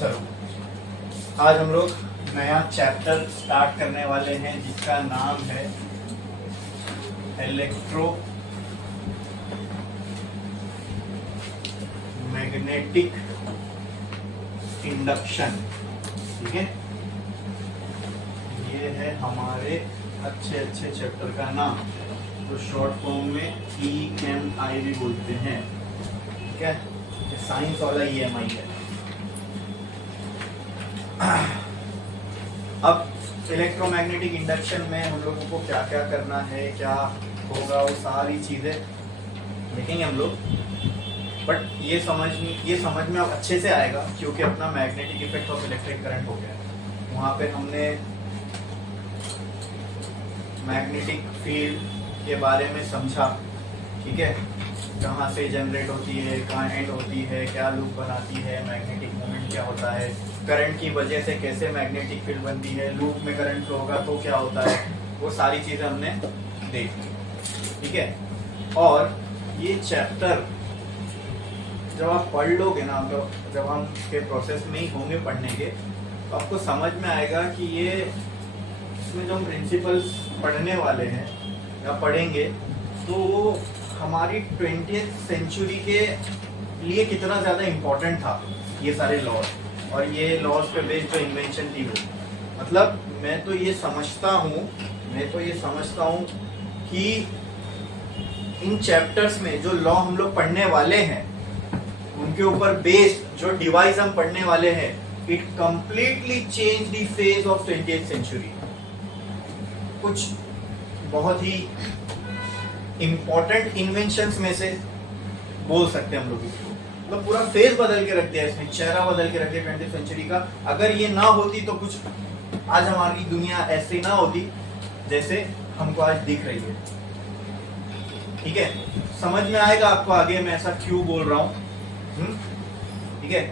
चलो, आज हम लोग नया चैप्टर स्टार्ट करने वाले हैं जिसका नाम है इलेक्ट्रो मैग्नेटिक इंडक्शन। ठीक है, ये है हमारे अच्छे चैप्टर का नाम, तो शॉर्ट फॉर्म में EMI भी बोलते हैं। ठीक है, साइंस वाला EMI है। अब इलेक्ट्रोमैग्नेटिक इंडक्शन में हम लोगों को क्या क्या करना है, क्या होगा, वो सारी चीजें देखेंगे हम लोग। बट ये समझ में अब अच्छे से आएगा क्योंकि अपना magnetic effect of electric current हो गया है। वहां पे हमने मैग्नेटिक फील्ड के बारे में समझा। ठीक है, कहाँ से जनरेट होती है, कहाँ एंड होती है, क्या लूप बनाती है, मैग्नेटिक मोमेंट क्या होता है, करंट की वजह से कैसे मैग्नेटिक फील्ड बनती है, लूप में करंट फ्लो होगा तो क्या होता है, वो सारी चीजें हमने देख ली। ठीक है, और ये चैप्टर जब आप पढ़ लोगे ना, तो जब हम इसके प्रोसेस में ही होंगे पढ़ने के, तो आपको समझ में आएगा कि ये इसमें जो हम प्रिंसिपल्स पढ़ने वाले हैं या पढ़ेंगे, तो वो हमारी 20th सेंचुरी के लिए कितना ज़्यादा इम्पोर्टेंट था ये सारे लॉज, और ये लॉज पे बेस्ड जो इन्वेंशन थी वो। मतलब मैं तो ये समझता हूँ कि इन चैप्टर्स में जो लॉ हम लोग पढ़ने वाले हैं, उनके ऊपर बेस्ड जो डिवाइस हम पढ़ने वाले हैं, it completely change the phase of 20th century. कुछ बहुत ही इंपॉर्टेंट इन्वेंशंस में से बोल सकते हैं हम लोग इसको। मतलब पूरा फेस बदल के रख दिया, इसमें चेहरा बदल के रख दिया 20th सेंचुरी का। अगर ये ना होती तो कुछ आज हमारी दुनिया ऐसी ना होती जैसे हमको आज दिख रही है। ठीक है, समझ में आएगा आपको आगे मैं ऐसा क्यों बोल रहा हूं। ठीक है,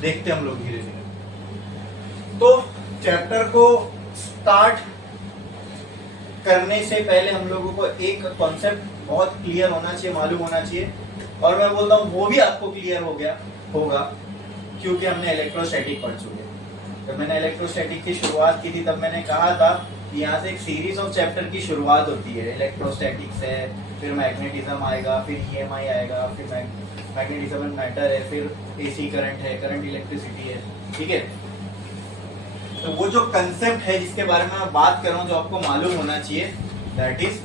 देखते हम लोग धीरे धीरे। तो चैप्टर को स्टार्ट करने से पहले हम लोगों को एक कॉन्सेप्ट बहुत क्लियर होना चाहिए, मालूम होना चाहिए, और मैं बोलता हूँ वो भी आपको क्लियर हो गया होगा क्योंकि हमने इलेक्ट्रोस्टैटिक पढ़ चुके हैं। जब मैंने इलेक्ट्रोस्टैटिक की शुरुआत की थी तब मैंने कहा था कि यहाँ से एक सीरीज ऑफ चैप्टर की शुरुआत होती है। इलेक्ट्रोस्टैटिक से फिर मैग्नेटिज्म आएगा, फिर EMI आएगा, फिर मैग्नेटिज्म एंड मैटर है, फिर AC करंट है, करंट इलेक्ट्रिसिटी है। ठीक है, तो वो जो कंसेप्ट है जिसके बारे में मैं बात कर रहा हूँ, जो आपको मालूम होना चाहिए, दैट इज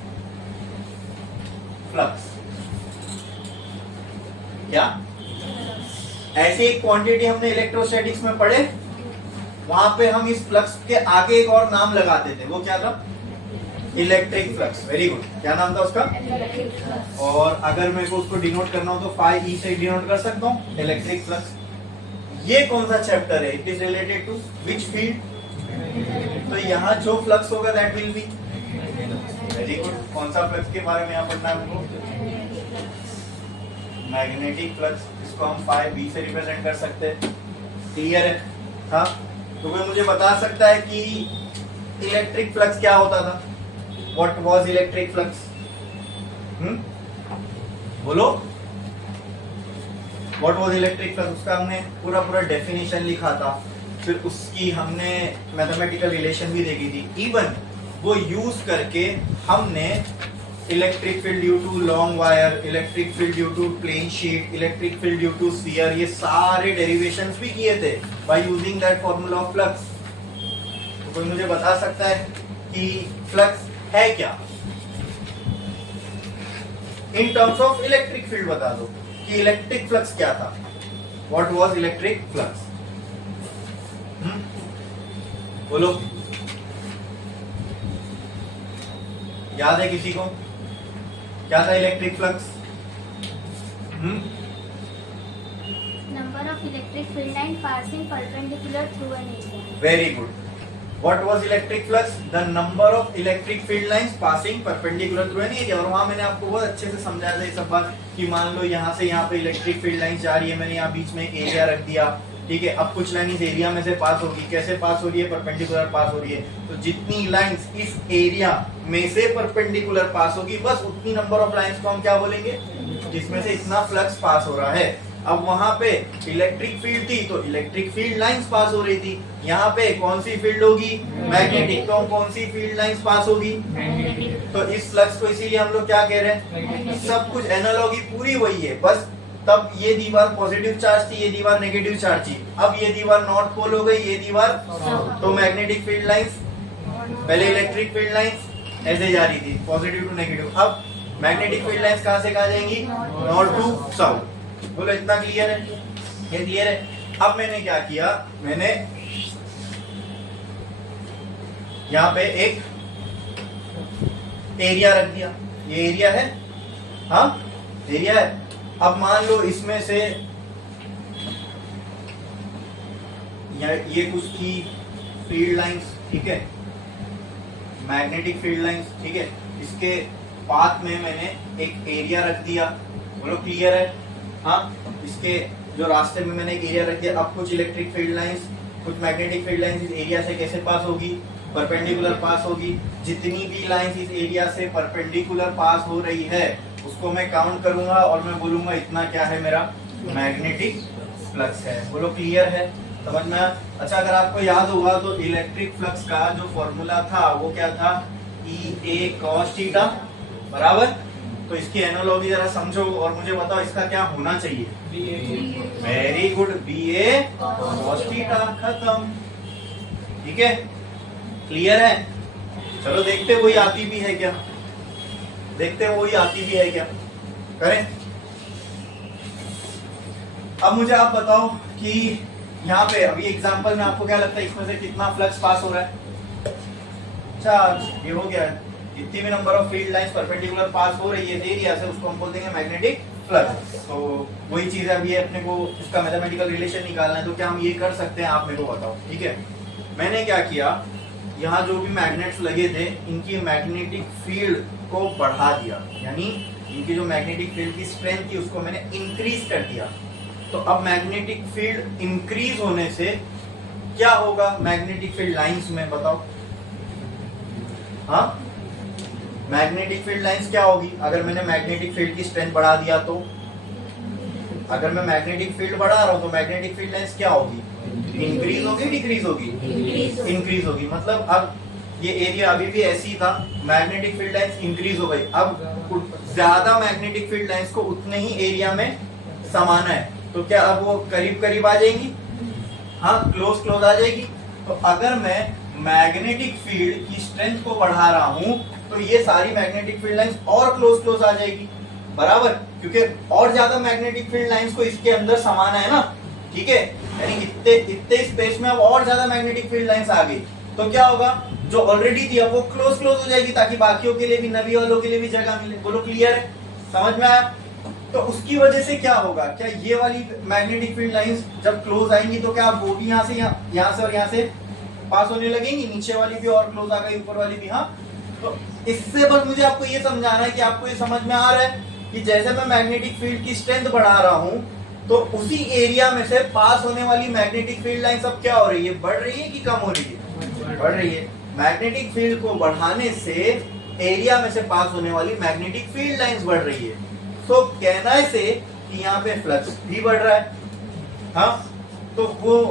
फ्लक्स। क्या ऐसी एक क्वांटिटी हमने इलेक्ट्रोस्टैटिक्स में पढ़े, वहां पे हम इस फ्लक्स के आगे एक और नाम लगाते थे, वो क्या था? Electric flux. वेरी गुड, क्या नाम था उसका? और अगर मेरे को उसको डिनोट करना हो तो phi E से डिनोट कर सकता हूँ, इलेक्ट्रिक फ्लक्स। ये कौन सा चैप्टर है? It is related to which field? तो यहाँ जो फ्लक्स होगा that will be. Very good, कौन सा फ्लक्स के बारे में यहाँ पढ़ना है हमको? Magnetic flux. इसको हम phi B से रिप्रेजेंट कर सकते हैं। क्लियर है? हाँ, तो कोई मुझे बता सकता है कि इलेक्ट्रिक फ्लक्स क्या होता था? What was electric flux? बोलो, व्हाट वाज इलेक्ट्रिक फ्लक्स? उसका हमने पूरा डेफिनेशन लिखा था, फिर उसकी हमने मैथमेटिकल रिलेशन भी देखी थी। इवन वो यूज करके हमने electric field due to long wire, electric field due to plane sheet, electric field due to sphere, ये सारे डेरिवेशंस भी किए थे by using that formula of flux. तो कोई मुझे बता सकता है कि फ्लक्स है क्या? In terms of electric field बता दो कि इलेक्ट्रिक फ्लक्स क्या था। What was electric flux? बोलो, याद है किसी को? क्या था electric flux? Number of electric field lines passing perpendicular through an area. Very good. What was electric flux? The number of electric field lines passing perpendicular through an area. और वहां मैंने आपको बहुत अच्छे से समझाया था ये सब बात कि मान लो यहाँ से यहाँ पे इलेक्ट्रिक फील्ड लाइंस जा रही है, मैंने यहाँ बीच में एरिया रख दिया। ठीक है, अब कुछ लाइन इस एरिया में से पास होगी। कैसे पास हो रही है? परपेंडिकुलर पास हो रही है। तो जितनी लाइंस इस एरिया में से परपेंडिकुलर पास होगी, बस उतनी नंबर ऑफ लाइंस को हम क्या बोलेंगे? जिसमें से इतना फ्लक्स पास हो रहा है। अब वहां पे इलेक्ट्रिक फील्ड थी तो इलेक्ट्रिक फील्ड लाइंस पास हो रही थी, यहाँ पे कौन सी फील्ड होगी, मैग्नेटिक। तो कौन सी फील्ड लाइंस पास होगी, तो इस फ्लक्स को इसीलिए हम लोग क्या कह रहे हैं, सब कुछ एनालॉगी पूरी वही है, बस तब ये दीवार पॉजिटिव चार्ज थी, ये दीवार नेगेटिव चार्ज थी, अब ये दीवार नॉर्थ पोल हो गई, ये दीवार, तो मैग्नेटिक फील्ड लाइंस, पहले इलेक्ट्रिक फील्ड लाइंस ऐसे जा रही थी पॉजिटिव टू नेगेटिव, अब मैग्नेटिक फील्ड लाइंस कहां से कहां जाएंगी, नॉर्थ टू साउथ। बोलो इतना क्लियर है, ये क्लियर है। अब मैंने क्या किया, मैंने यहाँ पे एक एरिया रख दिया, ये एरिया है, हाँ एरिया है। अब मान लो इसमें से ये कुछ थी फील्ड लाइंस, ठीक है, मैग्नेटिक फील्ड लाइंस, ठीक है, इसके पाथ में मैंने एक एरिया रख दिया, बोलो क्लियर है, हाँ इसके जो रास्ते में मैंने एक एरिया रख दिया। अब कुछ इलेक्ट्रिक फील्ड लाइंस, कुछ मैग्नेटिक फील्ड लाइंस इस एरिया से कैसे पास होगी, परपेंडिकुलर पास होगी। जितनी भी लाइंस इस एरिया से परपेंडिकुलर पास हो रही है उसको मैं काउंट करूंगा और मैं बोलूंगा इतना क्या है, मेरा मैग्नेटिक फ्लक्स है। बोलो क्लियर है, समझ में। अच्छा अगर आपको याद होगा तो इलेक्ट्रिक फ्लक्स का जो फॉर्मूला था वो क्या था, E A cos थीटा बराबर। तो इसकी एनालॉजी जरा समझो और मुझे बताओ इसका क्या होना चाहिए, वेरी गुड, बी ए cos थीटा, खत्म, ठीक है, क्लियर है। चलो देखते वही आती भी है क्या, देखते हैं वही आती भी है क्या, करें। अब मुझे आप बताओ कि यहाँ पे अभी एग्जांपल में आपको क्या लगता है इसमें से कितना फ्लक्स पास हो रहा है, चार्ज, ये हो गया है। जितनी भी number of field lines perpendicular pass हो रही है एरिया से उसको हम बोल देंगे मैग्नेटिक फ्लक्स। तो वही चीज है, अभी अपने को इसका मैथमेटिकल रिलेशन निकालना है, तो क्या हम ये कर सकते हैं, आप मेरे को बताओ, ठीक है। मैंने क्या किया, यहाँ जो भी मैग्नेट्स लगे थे इनकी मैग्नेटिक फील्ड को बढ़ा दिया, यानी इनकी जो मैग्नेटिक फील्ड की स्ट्रेंथ थी उसको मैंने इंक्रीज कर दिया। तो अब मैग्नेटिक फील्ड इंक्रीज होने से क्या होगा मैग्नेटिक फील्ड लाइंस में, बताओ। हाँ मैग्नेटिक फील्ड लाइंस क्या होगी, अगर मैंने मैग्नेटिक फील्ड की स्ट्रेंथ बढ़ा दिया तो, अगर मैं मैग्नेटिक फील्ड बढ़ा रहा हूं तो मैग्नेटिक फील्ड लाइंस क्या होगी, इंक्रीज होगी, डिक्रीज होगी, इंक्रीज होगी। मतलब अब ये एरिया अभी भी ऐसी था, मैग्नेटिक फील्ड लाइंस इंक्रीज हो गई, अब ज्यादा मैग्नेटिक फील्ड लाइंस को उतने ही एरिया में समाना है, तो क्या अब वो करीब करीब आ जाएंगी, हाँ क्लोज क्लोज आ जाएगी। तो अगर मैं मैग्नेटिक फील्ड की स्ट्रेंथ को बढ़ा रहा हूं तो ये सारी मैग्नेटिक फील्ड लाइंस और क्लोज क्लोज आ जाएगी, बराबर, क्योंकि और ज्यादा मैग्नेटिक फील्ड लाइंस को इसके अंदर समाना है ना, ठीक है, यानी इतने स्पेस में अब और ज्यादा मैग्नेटिक फील्ड लाइंस आ गई, तो क्या होगा, जो ऑलरेडी थी अब वो क्लोज क्लोज हो जाएगी ताकि बाकियों के लिए भी, नवी वालों के लिए भी जगह मिले। बोलो क्लियर है, समझ में आया। तो उसकी वजह से क्या होगा, क्या ये वाली मैग्नेटिक फील्ड लाइंस जब क्लोज आएंगी तो क्या वो भी यहाँ से और यहाँ से पास होने लगेंगी, नीचे वाली भी और क्लोज आ गई, ऊपर वाली भी। हाँ तो इससे बस मुझे आपको ये समझाना है कि आपको ये समझ में आ रहा है कि जैसे मैं मैग्नेटिक फील्ड की स्ट्रेंथ बढ़ा रहा हूं तो उसी एरिया में से पास होने वाली मैग्नेटिक फील्ड लाइन सब क्या हो रही है, बढ़ रही है कि कम हो रही है, बढ़ रही है। मैग्नेटिक फील्ड को बढ़ाने से एरिया में से पास होने वाली मैग्नेटिक फील्ड लाइंस बढ़ रही है। तो कहना है से कि यहाँ पे फ्लक्स भी बढ़ रहा है, हाँ तो वो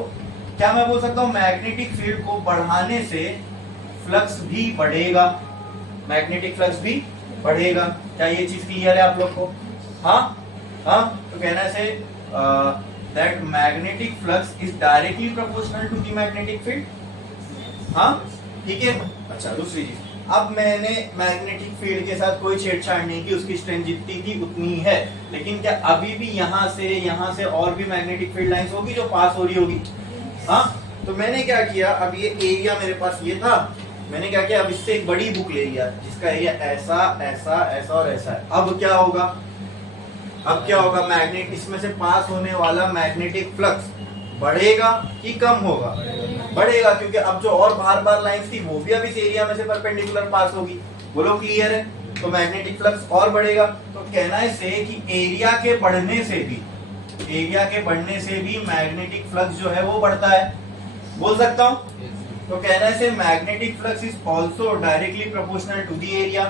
क्या मैं बोल सकता हूँ, मैग्नेटिक फील्ड को बढ़ाने से फ्लक्स भी बढ़ेगा, मैग्नेटिक फ्लक्स भी बढ़ेगा। क्या ये चीज क्लियर है आप लोग को, हाँ हाँ। तो कहना से that magnetic flux is directly proportional to the magnetic field, हाँ ठीक है। अच्छा दूसरी चीज, अब मैंने मैग्नेटिक फील्ड के साथ कोई छेड़छाड़ नहीं की, उसकी स्ट्रेंथ जितनी थी उतनी है, लेकिन क्या अभी भी यहाँ से और भी मैग्नेटिक फील्ड लाइंस होगी जो पास हो रही होगी, हाँ। तो मैंने क्या किया, अब ये एरिया मेरे पास ये था, मैंने क्या किया, अब इससे एक बड़ी बुक ले लिया जिसका एरिया ऐसा ऐसा ऐसा और ऐसा है। अब क्या होगा, अब क्या होगा, मैग्नेट इसमें से पास होने वाला मैग्नेटिक फ्लक्स बढ़ेगा कि कम होगा, बढ़ेगा, क्योंकि अब जो और बार लाइंस थी वो भी अब इस एरिया में से परपेंडिकुलर पास होगी। बोलो क्लियर है, तो मैग्नेटिक फ्लक्स और बढ़ेगा। तो कहना है से कि एरिया के बढ़ने से भी मैग्नेटिक फ्लक्स जो है वो बढ़ता है, बोल सकता हूं। तो कहना है से magnetic flux is also directly proportional to the area,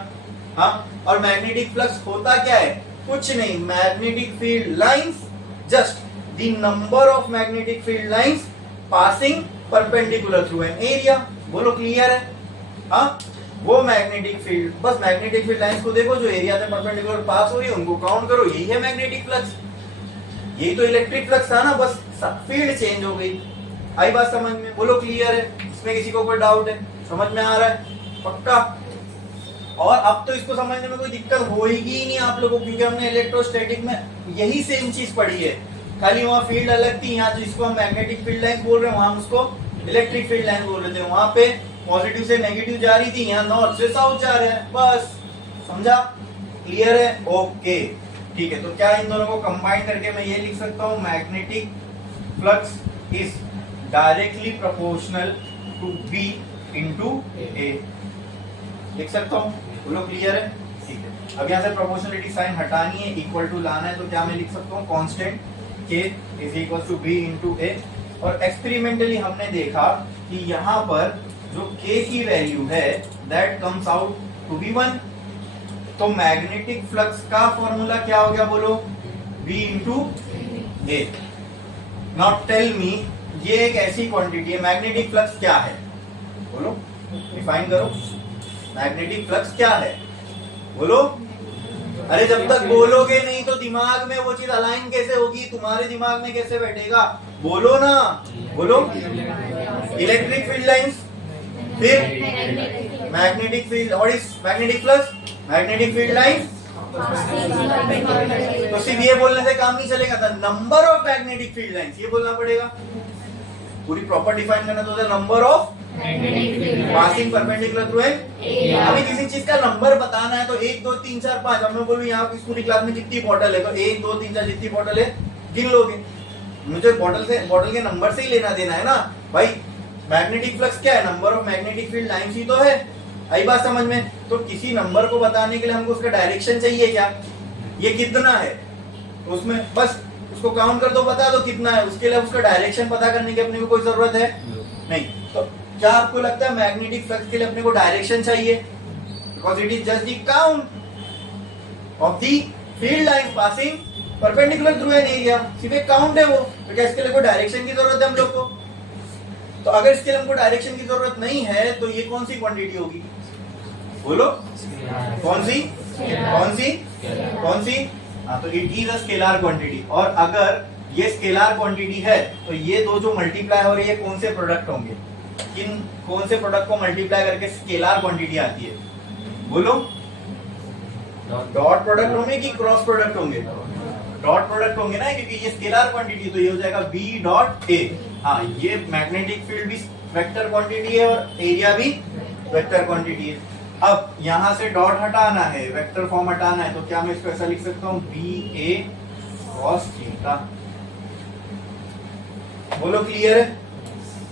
हाँ। और मैग्नेटिक फ्लक्स होता क्या है, कुछ नहीं, magnetic field lines just the number of magnetic field lines passing perpendicular through an area. बोलो क्लियर है? हाँ, वो मैग्नेटिक फील्ड, बस मैग्नेटिक फील्ड लाइंस को देखो जो एरिया से परपेंडिकुलर पास हो रही है, उनको काउंट करो, यही है मैग्नेटिक फ्लक्स। यही तो इलेक्ट्रिक फ्लक्स था ना, बस फील्ड चेंज हो गई। आई बात समझ में? बोलो क्लियर है? इसमें किसी को कोई डाउट है? समझ में आ रहा है पक्का? और अब तो इसको समझने में कोई दिक्कत होगी ही नहीं आप लोगों को, क्योंकि हमने इलेक्ट्रोस्टैटिक में यही सेम चीज पढ़ी है। खाली वहाँ फील्ड अलग थी, यहाँ जिसको हम मैग्नेटिक फील्ड लाइन बोल रहे हैं वहां हम उसको इलेक्ट्रिक फील्ड लाइन बोल रहे थे। वहां पे पॉजिटिव से नेगेटिव जा रही थी, यहाँ नॉर्थ से साउथ जा रहा है। बस समझा? क्लियर है? ओके ठीक है। तो क्या इन दोनों को कंबाइन करके मैं ये लिख सकता हूँ, magnetic flux is directly proportional to B into A, लिख सकता हूँ? बोलो क्लियर है? ठीक है। अब यहाँ से प्रोपोर्शनलिटी साइन हटानी है, इक्वल टू लाना है, तो क्या मैं लिख सकता हूँ, constant k is equal to b into A. और एक्सपेरिमेंटली हमने देखा कि यहाँ पर जो k की वैल्यू है that comes out to be 1। तो मैग्नेटिक फ्लक्स का फॉर्मूला क्या हो गया? बोलो v into A. Not tell me, ये एक ऐसी क्वांटिटी है, मैग्नेटिक फ्लक्स क्या है? बोलो, डिफाइन करो, मैग्नेटिक फ्लक्स क्या है? बोलो। अरे जब तक बोलोगे नहीं तो दिमाग में वो चीज अलाइन कैसे होगी, तुम्हारे दिमाग में कैसे बैठेगा? बोलो ना, बोलो। इलेक्ट्रिक फील्ड लाइंस, फिर magnetic field, what is magnetic flux? Magnetic field lines. तो सिर्फ ये बोलने से काम नहीं चलेगा था, number of magnetic field lines ये बोलना पड़ेगा। पूरी प्रॉपर डिफाइन करना तो number of passing perpendicular through N. हमें किसी चीज का नंबर बताना है तो 1 2 3 4 5, हम लोग बोलूं यहाँ की पूरी क्लास में जितनी बॉटल है तो 1 2 3 4 जितनी बॉटल है गिन लोगे। मुझे बॉटल के नंबर से ही लेना देना है ना भाई। मैग्नेटिक फ्लक्स क्या है? Number of magnetic field lines ही तो है। आई बात समझ में? तो किसी नंबर को बताने के लिए हमको उसका डायरेक्शन चाहिए क्या, ये कितना है, उसमें बस उसको काउंट कर दो, बता दो कितना है। उसके लिए उसका डायरेक्शन पता करने की अपने को कोई जरूरत है नहीं। तो क्या आपको लगता है मैग्नेटिक फ्लक्स के लिए अपने को डायरेक्शन चाहिए? Because it is just the count of the field line passing perpendicular through an area. सिर्फ एक काउंट है वो, तो क्या इसके लिए कोई डायरेक्शन की जरूरत है हम लोग को? तो अगर इसके लिए हमको डायरेक्शन की जरूरत नहीं है तो ये कौन सी क्वांटिटी होगी? बोलो कौन सी? कौन सी? कौन सी? हाँ, तो it is a scalar quantity. और अगर ये स्केलर क्वांटिटी है तो ये दो जो मल्टीप्लाई हो रही है कौन से प्रोडक्ट होंगे? कौन से प्रोडक्ट को मल्टीप्लाई करके स्केलर क्वांटिटी आती है? बोलो। डॉट प्रोडक्ट होंगे कि क्रॉस प्रोडक्ट होंगे? डॉट प्रोडक्ट होंगे ना, क्योंकि ये स्केलर क्वांटिटी, तो ये हो जाएगा b डॉट a। हाँ, ये मैग्नेटिक फील्ड भी वेक्टर क्वांटिटी है और एरिया भी वेक्टर क्वांटिटी है। अब यहां से डॉट हटाना है, वेक्टर फॉर्म हटाना है, तो क्या मैं इसको ऐसा लिख सकता हूँ, b a cos थीटा। बोलो क्लियर है?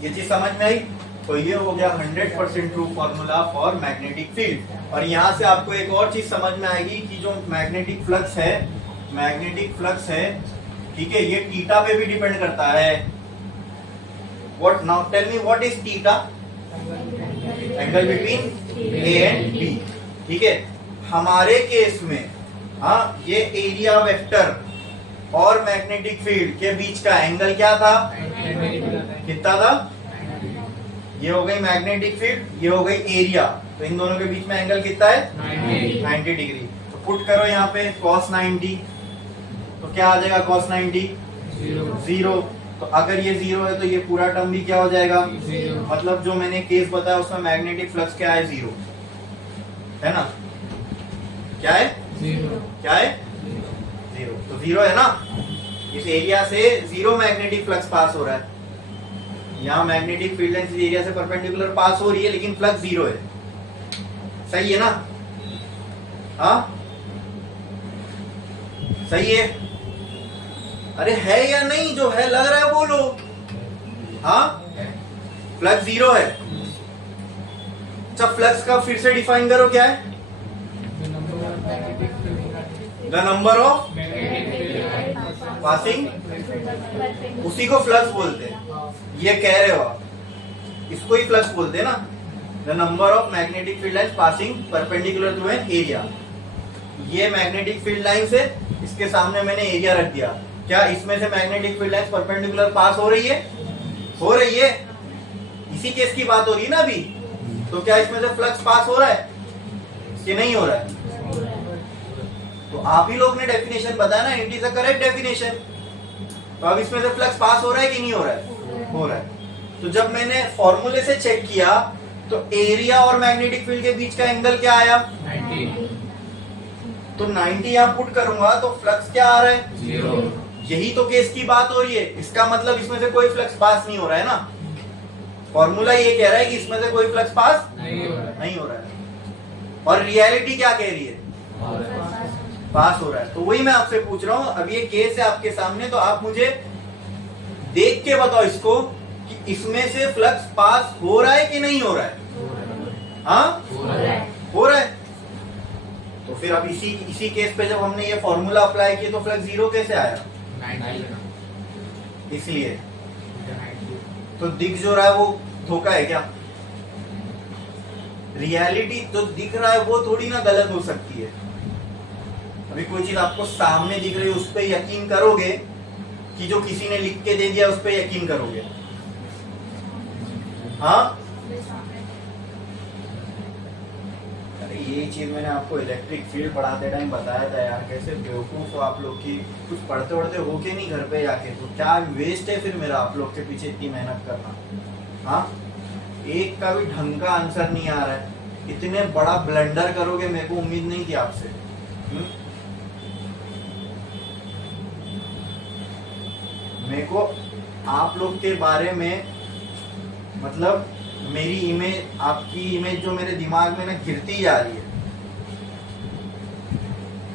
ये चीज समझ में आई? तो ये हो गया 100% true formula for magnetic field. और यहाँ से आपको एक और चीज समझ में आएगी कि जो मैग्नेटिक फ्लक्स है, ठीक है, ये थीटा पे भी डिपेंड करता है। What now tell me, what is theta? Angle between A and B. ठीक है, हमारे केस में हाँ, ये एरिया वेक्टर और मैग्नेटिक फील्ड के बीच का एंगल क्या था? कितना था? ये हो गई मैग्नेटिक फील्ड, ये हो गई एरिया, तो इन दोनों के बीच में एंगल कितना है? 90 डिग्री। तो पुट करो यहाँ पे cos 90, तो क्या आ जाएगा cos 90? 0। तो अगर ये 0 है तो ये पूरा टर्म भी क्या हो जाएगा? 0। मतलब जो मैंने केस बताया उसमें मैग्नेटिक फ्लक्स क्या है? 0 है ना? क्या है? 0। क्या है? 0। तो 0 है ना? इस एरिया से 0 मैग्नेटिक फ्लक्स पास हो रहा है। यहाँ मैग्नेटिक फील्ड लाइन इस एरिया से परपेंडिकुलर पास हो रही है, लेकिन फ्लक्स 0 है। सही है ना? हाँ, सही है? अरे है या नहीं? जो है लग रहा है बोलो। हाँ, फ्लक्स 0 है। अच्छा, फ्लक्स का फिर से डिफाइन करो, क्या है? द नंबर ऑफ पासिंग, उसी को फ्लक्स बोलते हैं। ये कह रहे हो आप, इसको ही फ्लक्स बोलते हैं ना। The number of magnetic field lines passing perpendicular through an area. ये मैग्नेटिक फील्ड लाइन से इसके सामने मैंने एरिया रख दिया, क्या इसमें से magnetic field lines perpendicular pass हो रही है? हो रही है। इसी केस की बात हो रही है ना अभी। तो क्या इसमें से फ्लक्स पास हो रहा है कि नहीं हो रहा है? तो आप ही लोग ने डेफिनेशन बताया ना, it is a correct definition. तो अब इसमें से फ्लक्स पास हो रहा है कि नहीं हो रहा है? हो रहा है। तो जब मैंने फॉर्मूले से चेक किया तो एरिया और मैग्नेटिक फील्ड के बीच का एंगल क्या आया? 90। तो 90 यहां पुट करूंगा तो फ्लक्स क्या आ रहा है? 0। यही तो केस की बात हो रही है। इसका मतलब इसमें से कोई फ्लक्स पास नहीं हो रहा है ना। फॉर्मूला ये कह रहा है कि इसमें से कोई फ्लक्स पास नहीं हो रहा है। नहीं हो रहा है। और रियलिटी क्या कह रही है? पास हो रहा है। तो वही मैं आपसे पूछ रहा हूं, अब ये केस है आपके सामने, तो आप मुझे देख के बताओ इसको कि इसमें से फ्लक्स पास हो रहा है कि नहीं हो रहा है? हाँ, हो रहा है। हो रहा है। तो फिर अब इसी केस पे जब हमने ये फॉर्मूला अप्लाई किया तो फ्लक्स जीरो कैसे आया? 90। इसलिए तो दिख जो रहा है वो धोखा है क्या? रियलिटी तो दिख रहा है वो थोड़ी ना गलत हो सकती है। अभी कोई चीज आपको सामने दिख रही है उस पर यकीन करोगे कि जो किसी ने लिख के दे दिया उस पर यकीन करोगे? हाँ, अरे ये चीज मैंने आपको इलेक्ट्रिक फील्ड पढ़ाते टाइम बताया था यार। कैसे बेवकूफ हो आप लोग की, कुछ पढ़ते पढ़ते हो के नहीं घर पे जाके, तो क्या वेस्ट है फिर मेरा आप लोग के पीछे इतनी मेहनत करना। हाँ, एक का भी ढंग का आंसर नहीं आ रहा है। इतने बड़ा ब्लंडर करोगे मेरे को उम्मीद नहीं थी आपसे। मेरे को आप लोग के बारे में मतलब मेरी इमेज, आपकी इमेज जो मेरे दिमाग में ना गिरती जा रही है।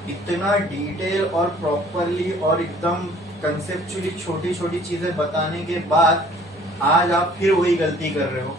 इतना डिटेल और प्रॉपरली और एकदम कंसेप्चुअली छोटी छोटी चीजें बताने के बाद आज आप फिर वही गलती कर रहे हो।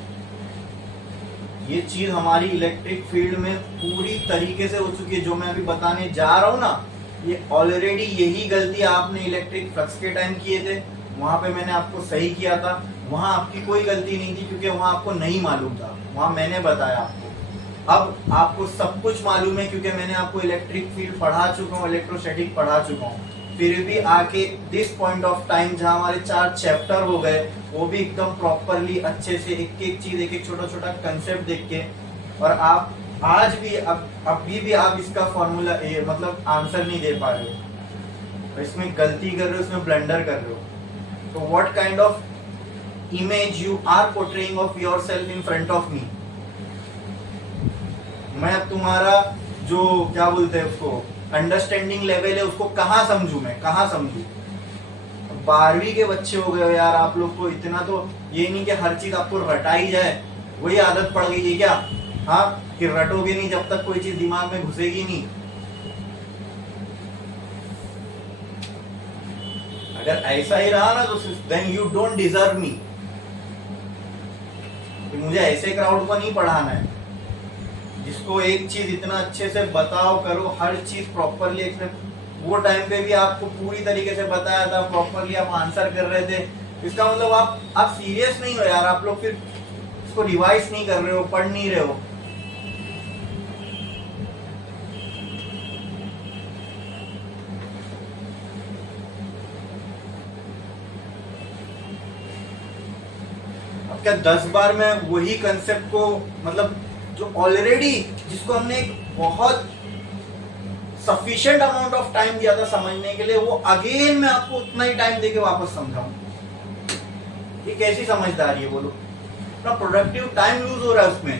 ये चीज हमारी इलेक्ट्रिक फील्ड में पूरी तरीके से हो चुकी है। जो मैं अभी बताने जा रहा हूँ ना, ये ऑलरेडी यही गलती आपने इलेक्ट्रिक फ्लक्स के टाइम किए थे। वहां पे मैंने आपको सही किया था। वहां आपकी कोई गलती नहीं थी क्योंकि वहां आपको नहीं मालूम था। वहां मैंने बताया आपको। अब आपको सब कुछ मालूम है क्योंकि मैंने आपको इलेक्ट्रिक फील्ड पढ़ा चुका हूँ, इलेक्ट्रोस्टैटिक पढ़ा चुका हूँ। फिर भी आके दिस पॉइंट ऑफ टाइम जहाँ हमारे 4 चैप्टर हो गए, वो भी एकदम प्रॉपरली अच्छे से एक एक चीज, एक एक छोटा छोटा कंसेप्ट देख के, और आप आज भी अभी भी आप इसका फॉर्मूला मतलब आंसर नहीं दे पा रहे हो। इसमें गलती कर रहे हो, इसमें ब्लंडर कर रहे हो। तो what kind of image you are portraying of yourself in front of me? मैं अब तुम्हारा जो क्या बोलते हैं उसको अंडरस्टैंडिंग लेवल है उसको कहाँ समझू, मैं कहाँ समझू? 12वीं के बच्चे हो गए हो यार आप लोग को। इतना तो ये नहीं कि हर चीज आपको रटाई जाए, वही आदत पड़ गई है क्या? हाँ, कि रटोगे नहीं जब तक कोई चीज दिमाग में घुसेगी नहीं। अगर ऐसा ही रहा ना तो देन यू डोंट डिजर्व मी। मुझे ऐसे क्राउड को नहीं पढ़ाना है जिसको एक चीज इतना अच्छे से बताओ करो, हर चीज प्रॉपरली एक्सप्लेन। वो टाइम पे भी आपको पूरी तरीके से बताया था, प्रॉपरली आप आंसर कर रहे थे। इसका मतलब आप सीरियस नहीं हो यार। आप लोग फिर इसको रिवाइज नहीं कर रहे हो, पढ़ नहीं रहे हो। अब क्या 10 बार मैं वही कंसेप्ट को, मतलब जो ऑलरेडी जिसको हमने एक बहुत सफिशिएंट अमाउंट ऑफ टाइम दिया था समझने के लिए, वो अगेन मैं आपको उतना ही टाइम देके वापस समझाऊं? ये कैसी समझदारी है बोलो? अपना प्रोडक्टिव टाइम लूज हो रहा है उसमें।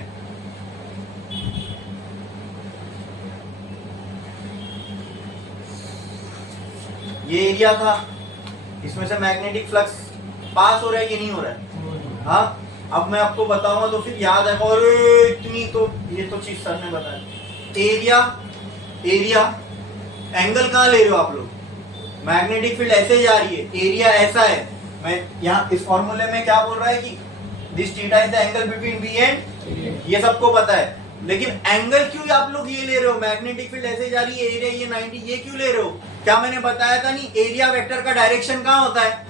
ये एरिया था, इसमें से मैग्नेटिक फ्लक्स पास हो रहा है कि नहीं हो रहा है? हाँ, अब मैं आपको बताऊंगा तो फिर याद है। और इतनी तो ये तो चीज सर ने बताया। एरिया एंगल कहाँ ले रहे हो आप लोग? मैग्नेटिक फील्ड ऐसे जा रही है, एरिया ऐसा है। मैं यहाँ इस फॉर्मूले में क्या बोल रहा है कि this theta is the angle between B and, ये सबको पता है। लेकिन एंगल क्यों आप लोग ये ले रहे हो? मैग्नेटिक फील्ड ऐसे जा रही है, एरिया ये 90, ये क्यों ले रहे हो? क्या मैंने बताया था नहीं एरिया वेक्टर का डायरेक्शन कहाँ होता है?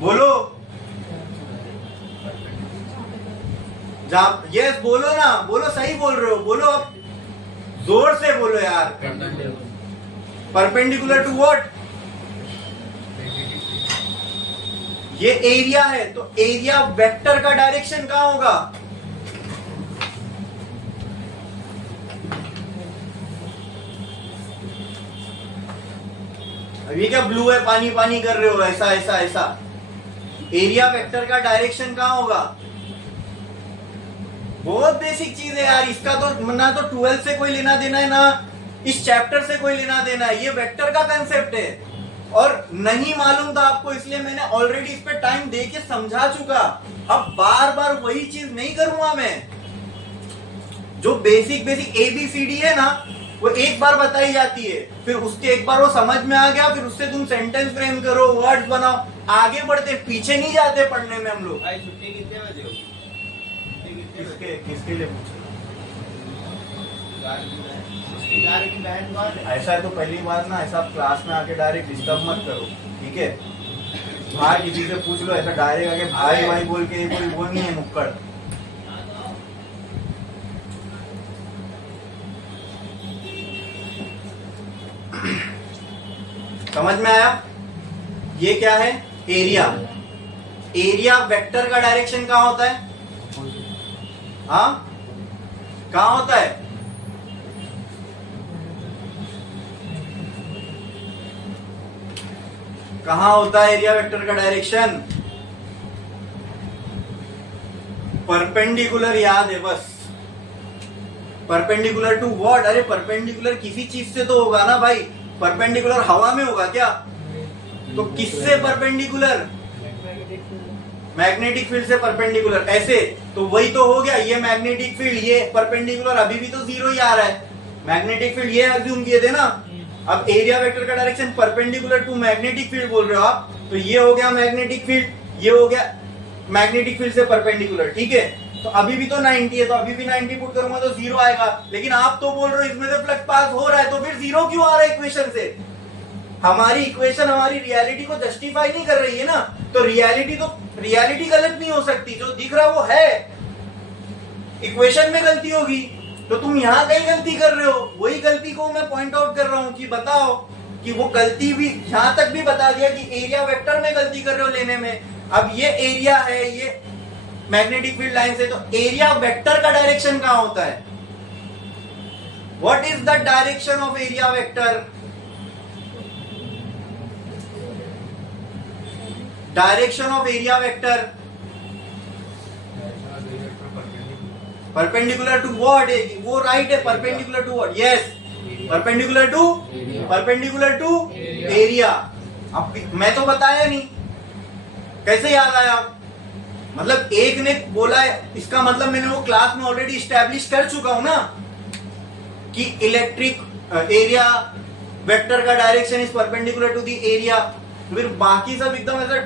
बोलो, यस बोलो ना, बोलो, सही बोल रहे हो, बोलो, अब जोर से बोलो यार। Perpendicular to what? ये एरिया है, तो एरिया वेक्टर का डायरेक्शन कहां होगा? अब ये क्या ब्लू है, पानी पानी कर रहे हो, ऐसा ऐसा ऐसा। एरिया वेक्टर का डायरेक्शन कहां होगा? बहुत बेसिक चीज है यार, इसका तो ना तो 12 से कोई लेना देना है, ना इस चैप्टर से कोई लेना देना है। ये वेक्टर का कंसेप्ट है और नहीं मालूम था आपको, इसलिए मैंने ऑलरेडी इस पे टाइम दे के समझा चुका। अब बार बार वही चीज नहीं करूंगा मैं। जो बेसिक बेसिक ABCD है ना, वो एक बार बताई जाती है, फिर उसके एक बार वो समझ में आ गया, फिर उससे तुम सेंटेंस फ्रेम करो, वर्ड्स बनाओ, आगे बढ़ते, पीछे नहीं जाते पढ़ने में हम लोग। भाई छुट्टी कितने बजे होगी? किसके किसके लिए पूछ ऐसा है तो पहली बार ना, ऐसा क्लास में आके डायरेक्ट डिस्टर्ब मत करो, ठीक है? भाई किसी से पूछ लो, ऐसा डायरेक्ट आके भाई भाई बोल के कोई वो नहीं है मुक्कड़। समझ में आया? ये क्या है? एरिया। एरिया वेक्टर का डायरेक्शन कहां होता है? हाँ, कहां होता है? कहां होता है एरिया वेक्टर का डायरेक्शन? परपेंडिकुलर, याद है बस। Perpendicular to what? अरे परपेंडिकुलर किसी चीज से तो होगा ना भाई। परपेंडिकुलर हवा में होगा क्या? तो किससे परपेंडिकुलर? मैग्नेटिक फील्ड से परपेंडिकुलर। ऐसे तो वही तो हो गया, ये मैग्नेटिक फील्ड, ये परपेंडिकुलर, अभी भी तो जीरो ही आ रहा है। मैग्नेटिक फील्ड ये अज्यूम किए थे ना। अब एरिया वेक्टर का direction perpendicular to magnetic field बोल रहे हो आप, तो ये हो गया मैग्नेटिक फील्ड, ये हो गया मैग्नेटिक फील्ड से परपेंडिकुलर, ठीक है? तो अभी भी तो 90 है, तो अभी भी 90 पुट करूंगा तो जीरो आएगा। लेकिन आप तो बोल रहे हो इसमें से फ्लक्स पास हो रहा है, तो फिर जीरो क्यों आ रहा है इक्वेशन से? हमारी इक्वेशन हमारी रियलिटी को जस्टिफाई नहीं कर रही है ना। तो रियलिटी गलत नहीं हो सकती, जो दिख रहा है वो है, इक्वेशन में गलती होगी। तो तुम यहां कहीं गलती कर रहे हो, वही गलती को मैं पॉइंट आउट कर रहा हूं कि बताओ कि वो गलती भी, यहां तक भी बता दिया कि एरिया वेक्टर में गलती कर रहे हो लेने में। अब ये एरिया है, ये मैग्नेटिक फील्ड लाइन से, तो एरिया वेक्टर का डायरेक्शन कहां होता है? What is the direction of area vector? Direction of area vector perpendicular to what? वो राइट है, perpendicular to what? Yes, perpendicular to area. अब मैं तो बताया नहीं, कैसे याद आया? मतलब एक ने बोला है, इसका मतलब मैंने वो क्लास में ऑलरेडी स्टैब्लिश कर चुका हूं ना कि इलेक्ट्रिक एरिया वेक्टर का direction is perpendicular to the area. तो फिर बाकी सब एकदम ऐसा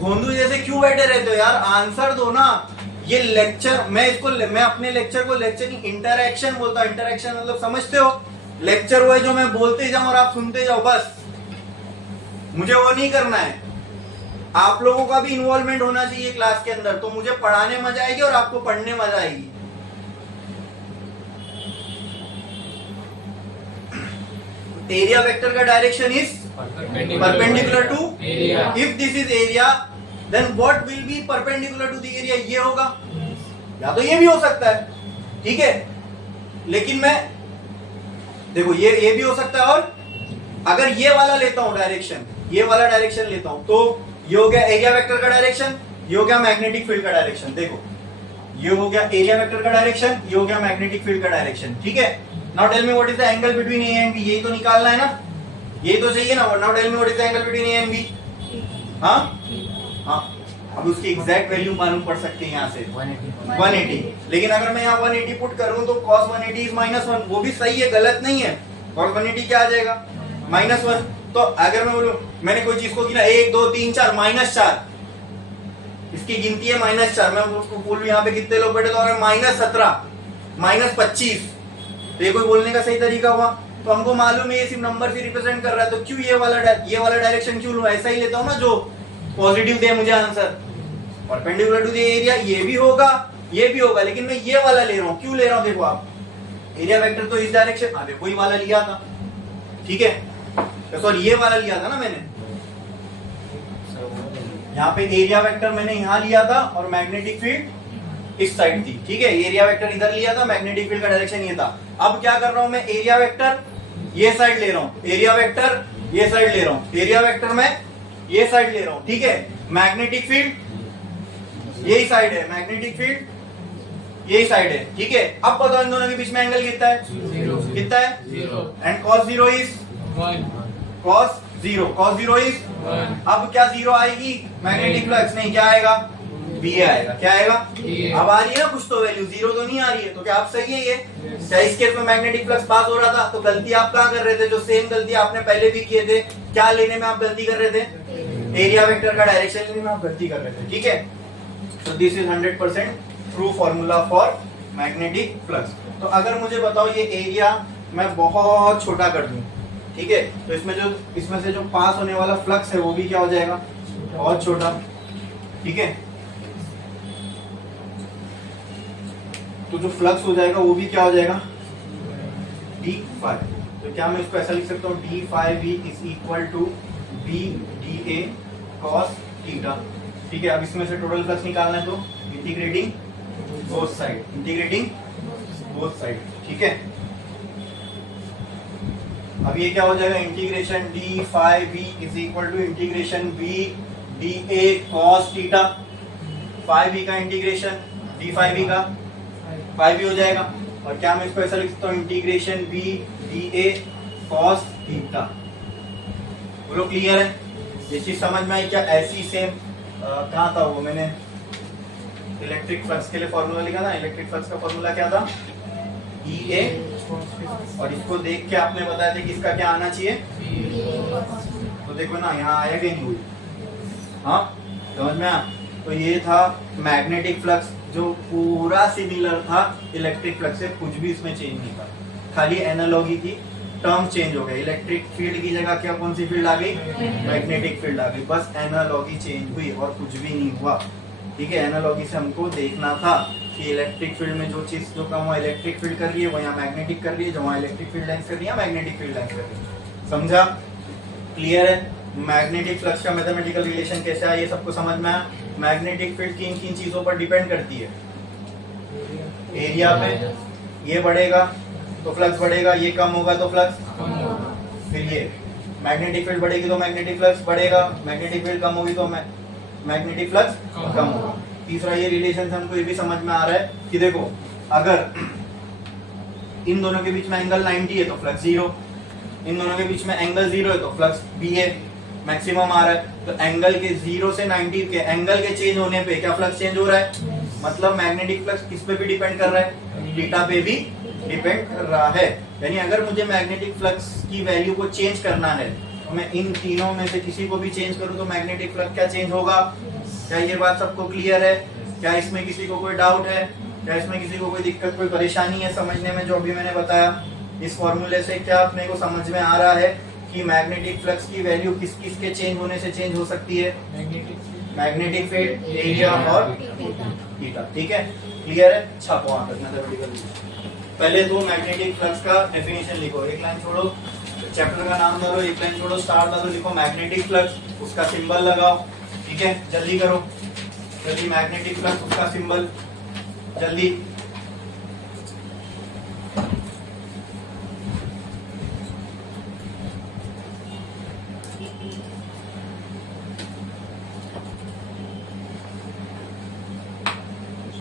भोंदू जैसे क्यों बैठे रहते हो यार? आंसर दो ना। ये लेक्चर, मैं अपने लेक्चर को लेक्चर की इंटरैक्शन बोलता हूं। इंटरैक्शन मतलब समझते हो? लेक्चर वो है जो मैं बोलते जाऊं और आप सुनते जाओ, बस। मुझे वो नहीं करना है। आप लोगों का भी इन्वॉल्वमेंट होना चाहिए क्लास के अंदर, तो मुझे पढ़ाने मजा आएगी और आपको पढ़ने मजा आएगी। एरिया वेक्टर का direction is perpendicular to area. If this is area, then what will be perpendicular to the area? ये होगा, या तो ये भी हो सकता है, ठीक है? लेकिन मैं देखो, ये भी हो सकता है। और अगर ये वाला लेता हूं डायरेक्शन, ये वाला डायरेक्शन लेता हूं, तो ये हो गया एरिया वेक्टर का डायरेक्शन, ये हो गया मैग्नेटिक फील्ड का डायरेक्शन। देखो, ये हो गया एरिया वेक्टर का डायरेक्शन, ये हो गया मैग्नेटिक फील्ड का डायरेक्शन, ठीक है? Now tell me what is the angle between A and B. यही तो निकालना है ना, यही तो चाहिए ना। Now tell me what is the angle between A and B. हाँ हाँ, अब उसकी एग्जैक्ट वैल्यू मालूम पड़ सकती है यहाँ से 180। लेकिन अगर मैं यहाँ 180 पुट करूं तो cos 180 इज -1, वो भी सही है, गलत नहीं है। cos 180 क्या आ जाएगा? -1। तो अगर मैं बोलूं, मैंने कोई चीज को गिना 1 2 3 4, -4, इसकी गिनती है -4, मैं उसको बोलूं यहाँ पे कितने लोग बैठे, तो -17, -25, तो ये कोई बोलने का सही तरीका हुआ? तो हमको मालूम है ये सिर्फ नंबर से रिप्रेजेंट कर रहा है, तो क्यों ये वाला डायरेक्शन क्यों लूं? ऐसा ही लेता हूं ना जो पॉजिटिव दे मुझे answer. Perpendicular to the area ये भी होगा, ये भी होगा, लेकिन मैं ये वाला ले रहा हूं। क्यों ले रहा हूं? देखो, आप एरिया वेक्टर तो इस डायरेक्शन, हाँ देखो, वही वाला लिया था, ठीक है? सॉरी, ये वाला लिया था ना मैंने, यहाँ पे एरिया वेक्टर मैंने यहाँ लिया था और मैग्नेटिक फील्ड इस साइड थी, ठीक है। एरिया वेक्टर इधर लिया था, मैग्नेटिक फील्ड का डायरेक्शन ये था। अब क्या कर रहा हूं मैं, एरिया वेक्टर ये साइड ले रहा हूं, एरिया वेक्टर ये साइड ले रहा हूं, एरिया वेक्टर मैं ये साइड ले रहा हूं, ठीक है। मैग्नेटिक फील्ड यही साइड है, मैग्नेटिक फील्ड यही साइड है, ठीक है। अब बताओ इन दोनों के बीच में एंगल कितना है, कितना है, and cos 0 is cos 0 is, अब क्या जीरो आएगी, मैग्नेटिक फ्लक्स नहीं, क्या आएगा, बी आएगा, क्या आएगा, अब आ रही है ना कुछ तो वैल्यू, जीरो तो नहीं आ रही है, तो क्या आप सही है ये। क्या इस केस में मैग्नेटिक फ्लक्स पास हो रहा था, तो गलती आप कहाँ कर रहे थे, जो सेम गलती आपने पहले भी किए थे, क्या लेने में आप गलती कर रहे थे, एरिया वेक्टर का डायरेक्शन लेने में आप गलती कर रहे थे, ठीक है। तो this is 100% true formula for magnetic flux. तो अगर मुझे बताओ ये एरिया मैं बहुत छोटा कर दूं, ठीक है, तो इसमें से जो पास होने वाला फ्लक्स है वो भी क्या हो जाएगा, बहुत छोटा, ठीक है। तो जो फ्लक्स हो जाएगा वो भी क्या हो जाएगा, d5। तो क्या मैं इसको ऐसा लिख सकता हूँ, d5v is equal to b dA cos theta, ठीक है। अब इसमें से टोटल फ्लक्स निकालना है, तो इंटीग्रेटिंग बोथ साइड, ठीक है। अब ये क्या हो जाएगा, integration d5v is equal to integration b dA cos theta, 5v का इंटीग्रेशन d5v का 5v हो जाएगा। और क्या मैं इसको ऐसा लिख सकता हूँ, integration b dA cos theta. बोलो क्लियर है, ये चीज समझ में आई क्या। ऐसी सेम कहाँ था वो, मैंने इलेक्ट्रिक फ्लक्स के लिए फॉर्मूला लिखा था, इलेक्ट्रिक फ्लक्स का फॉर्मूला क्या था, EA, और इसको देख के आपने बताया था कि इसका क्या आना चाहिए, तो देखो ना यहाँ आया कि नहीं हुई, हाँ समझ में आया। तो ये था मैग्नेटिक फ्लक्स जो पूरा सिमिलर था इलेक्ट्रिक फ्लक्स से, कुछ भी इसमें चेंज नहीं था, खाली एनालॉगी थी, टर्म चेंज हो गया। इलेक्ट्रिक फील्ड की जगह क्या कौन सी फील्ड आ गई, मैग्नेटिक फील्ड आ गई, बस एनालॉगी चेंज हुई और कुछ भी नहीं हुआ, ठीक है। एनालॉगी से हमको देखना था कि इलेक्ट्रिक फील्ड में जो चीज जो काम वहाँ इलेक्ट्रिक फील्ड कर रही है वो यहाँ मैग्नेटिक कर रही है, जो वहाँ इलेक्ट्रिक फील्ड लाइंस कर रही है मैग्नेटिक फील्ड लाइंस कर रही है, समझा, क्लियर है। मैग्नेटिक फ्लक्स का मैथमेटिकल रिलेशन कैसा है ये सबको समझ में आया। मैग्नेटिक फील्ड किन किन चीजों पर डिपेंड करती है, एरिया पे, ये बढ़ेगा तो फ्लक्स बढ़ेगा, ये कम होगा तो फ्लक्स, फिर ये मैग्नेटिक फील्ड बढ़ेगी तो मैग्नेटिक फ्लक्स बढ़ेगा, मैग्नेटिक फील्ड कम होगी तो मैग्नेटिक फ्लक्स कम होगा। तीसरा ये रिलेशन हमको ये भी समझ में आ रहा है कि देखो अगर इन दोनों के बीच में एंगल 90 है तो फ्लक्स 0, इन दोनों के बीच में एंगल 0 है तो फ्लक्स B है, मैक्सिमम आ रहा है। तो एंगल के 0 से 90 के एंगल के चेंज होने पे क्या फ्लक्स चेंज हो रहा है, मतलब मैग्नेटिक फ्लक्स किस पे भी डिपेंड कर रहा है, थीटा पे भी डिपेंड कर रहा है। यानी अगर मुझे मैग्नेटिक फ्लक्स की वैल्यू को चेंज करना है तो मैं इन तीनों में से किसी को भी चेंज करूं तो मैग्नेटिक फ्लक्स क्या चेंज होगा। क्या ये बात सबको क्लियर है, क्या इसमें किसी को कोई डाउट है, क्या इसमें किसी को कोई दिक्कत कोई परेशानी है समझने में, जो अभी मैंने बताया इस फॉर्मूले से क्या अपने को समझ में आ रहा है कि मैग्नेटिक फ्लक्स की वैल्यू किस किस के चेंज होने से चेंज हो सकती है, मैग्नेटिक फील्ड, एरिया और थीटा, ठीक है, क्लियर है। छापो वहां तक मैथमेटिकल। पहले तो मैग्नेटिक फ्लक्स का डेफिनेशन लिखो, एक लाइन छोड़ो, चैप्टर का नाम डालो, एक लाइन छोड़ो, स्टार डालो, लिखो मैग्नेटिक फ्लक्स, उसका सिंबल लगाओ, ठीक है, जल्दी करो, जल्दी मैग्नेटिक फ्लक्स उसका सिंबल, जल्दी।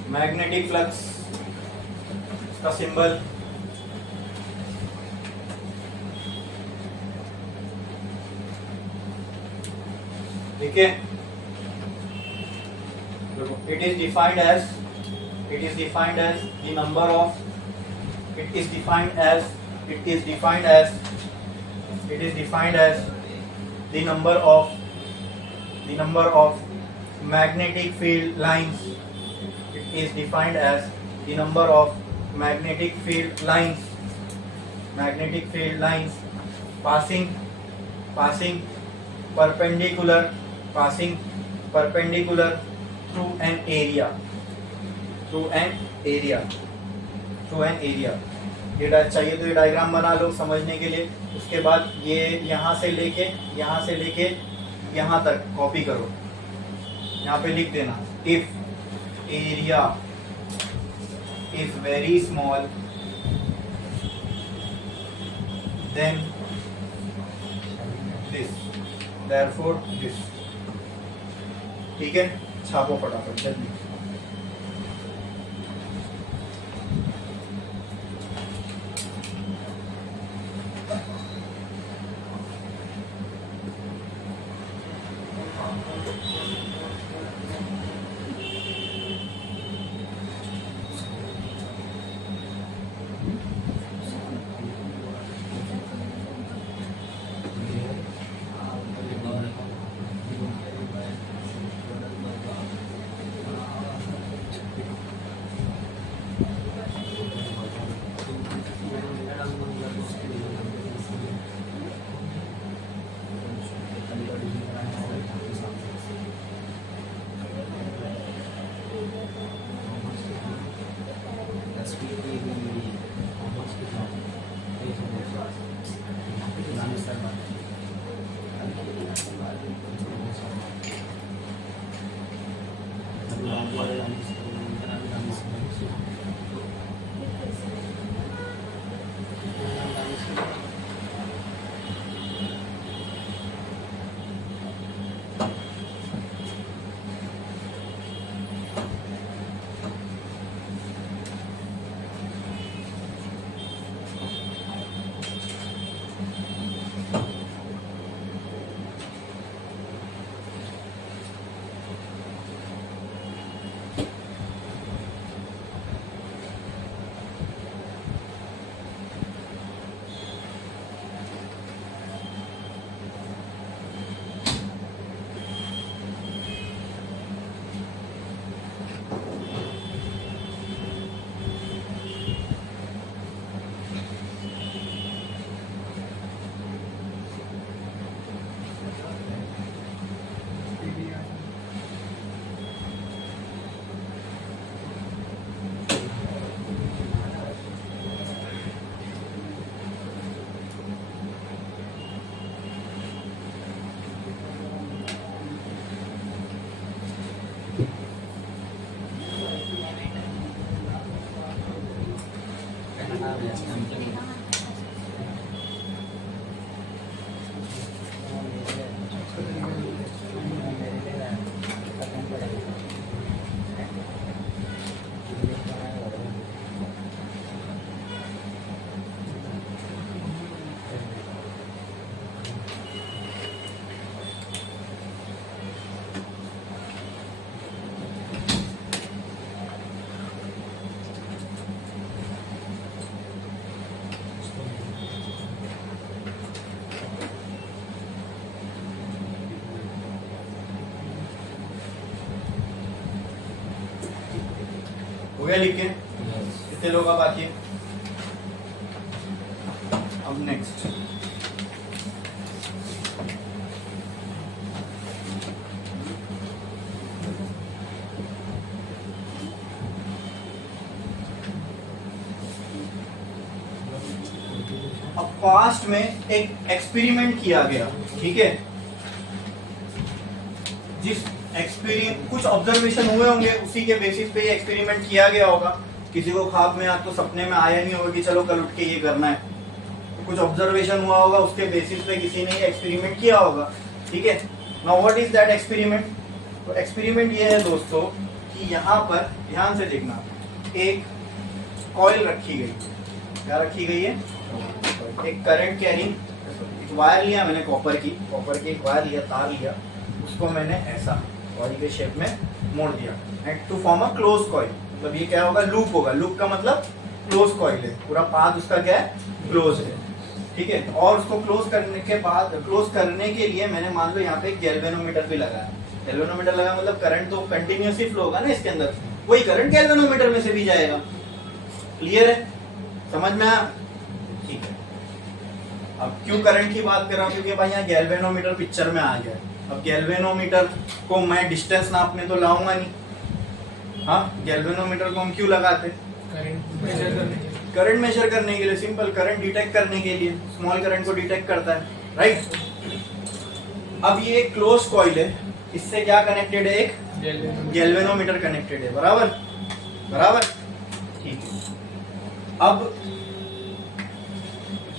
मैग्नेटिक फ्लक्स का सिंबल, ठीक है। It is defined as the number of, it is defined as the number of magnetic field lines. It is defined as the number of magnetic field lines passing perpendicular through an area. ये चाहिए तो ये diagram बना लो समझने के लिए। उसके बाद ये यहाँ से लेके यहाँ तक कॉपी करो, यहाँ पे लिख देना, if area is very small then this, therefore this. ठीक है, छापो फटाफट जल्दी। हो गया लिख के? कितने लोग अब बाकी है? अब नेक्स्ट अब पास्ट में एक एक्सपेरिमेंट किया गया, ठीक है, जिस एक्सपेरिमेंट कुछ ऑब्जर्वेशन हुए होंगे, उसी के बेसिस पे ये एक्सपेरिमेंट किया गया होगा। किसी को ख्वाब में आज तो सपने में आया नहीं होगा कि चलो कल उठ के ये करना है, तो कुछ ऑब्जर्वेशन हुआ होगा, उसके बेसिस पे किसी ने एक्सपेरिमेंट किया होगा, ठीक है। Now what is that experiment? तो एक्सपेरिमेंट ये है दोस्तों कि यहाँ पर ध्यान से देखना, एक कॉइल रखी गई, क्या रखी गई है? एक करंट कैरिंग वायर लिया मैंने, कॉपर की एक वायर लिया, तार लिया, उसको मैंने ऐसा कॉइल के शेप में मोड़ दिया and to form a close coil. मतलब ये क्या होगा? लूप होगा। लूप का मतलब क्लोज कॉइल है, पूरा पाथ उसका क्या है? क्लोज है, ठीक है। और उसको क्लोज करने के बाद, क्लोज करने के लिए मैंने मान लो यहाँ पे गैल्वेनोमीटर भी लगाया। गैल्वेनोमीटर लगा मतलब करंट तो कंटिन्यूसली फ्लो होगा ना इसके अंदर, वही करंट गैल्वेनोमीटर में से भी जाएगा। क्लियर है? समझ में आया? ठीक है। अब क्यों करंट की बात कर रहा हूँ? क्योंकि भाई यहाँ गैल्वेनोमीटर पिक्चर में आ गया। अब गैल्वेनोमीटर को मैं डिस्टेंस नापने तो लाऊंगा नहीं। हाँ, गैल्वेनोमीटर को हम क्यों लगाते? करंट मेजर करने के लिए, सिंपल। करंट डिटेक्ट करने के लिए, स्मॉल करंट को डिटेक्ट करता है, राइट। अब ये एक क्लोज कॉइल है, इससे क्या कनेक्टेड है? एक गैल्वेनोमीटर कनेक्टेड है, बराबर बराबर, ठीक है। अब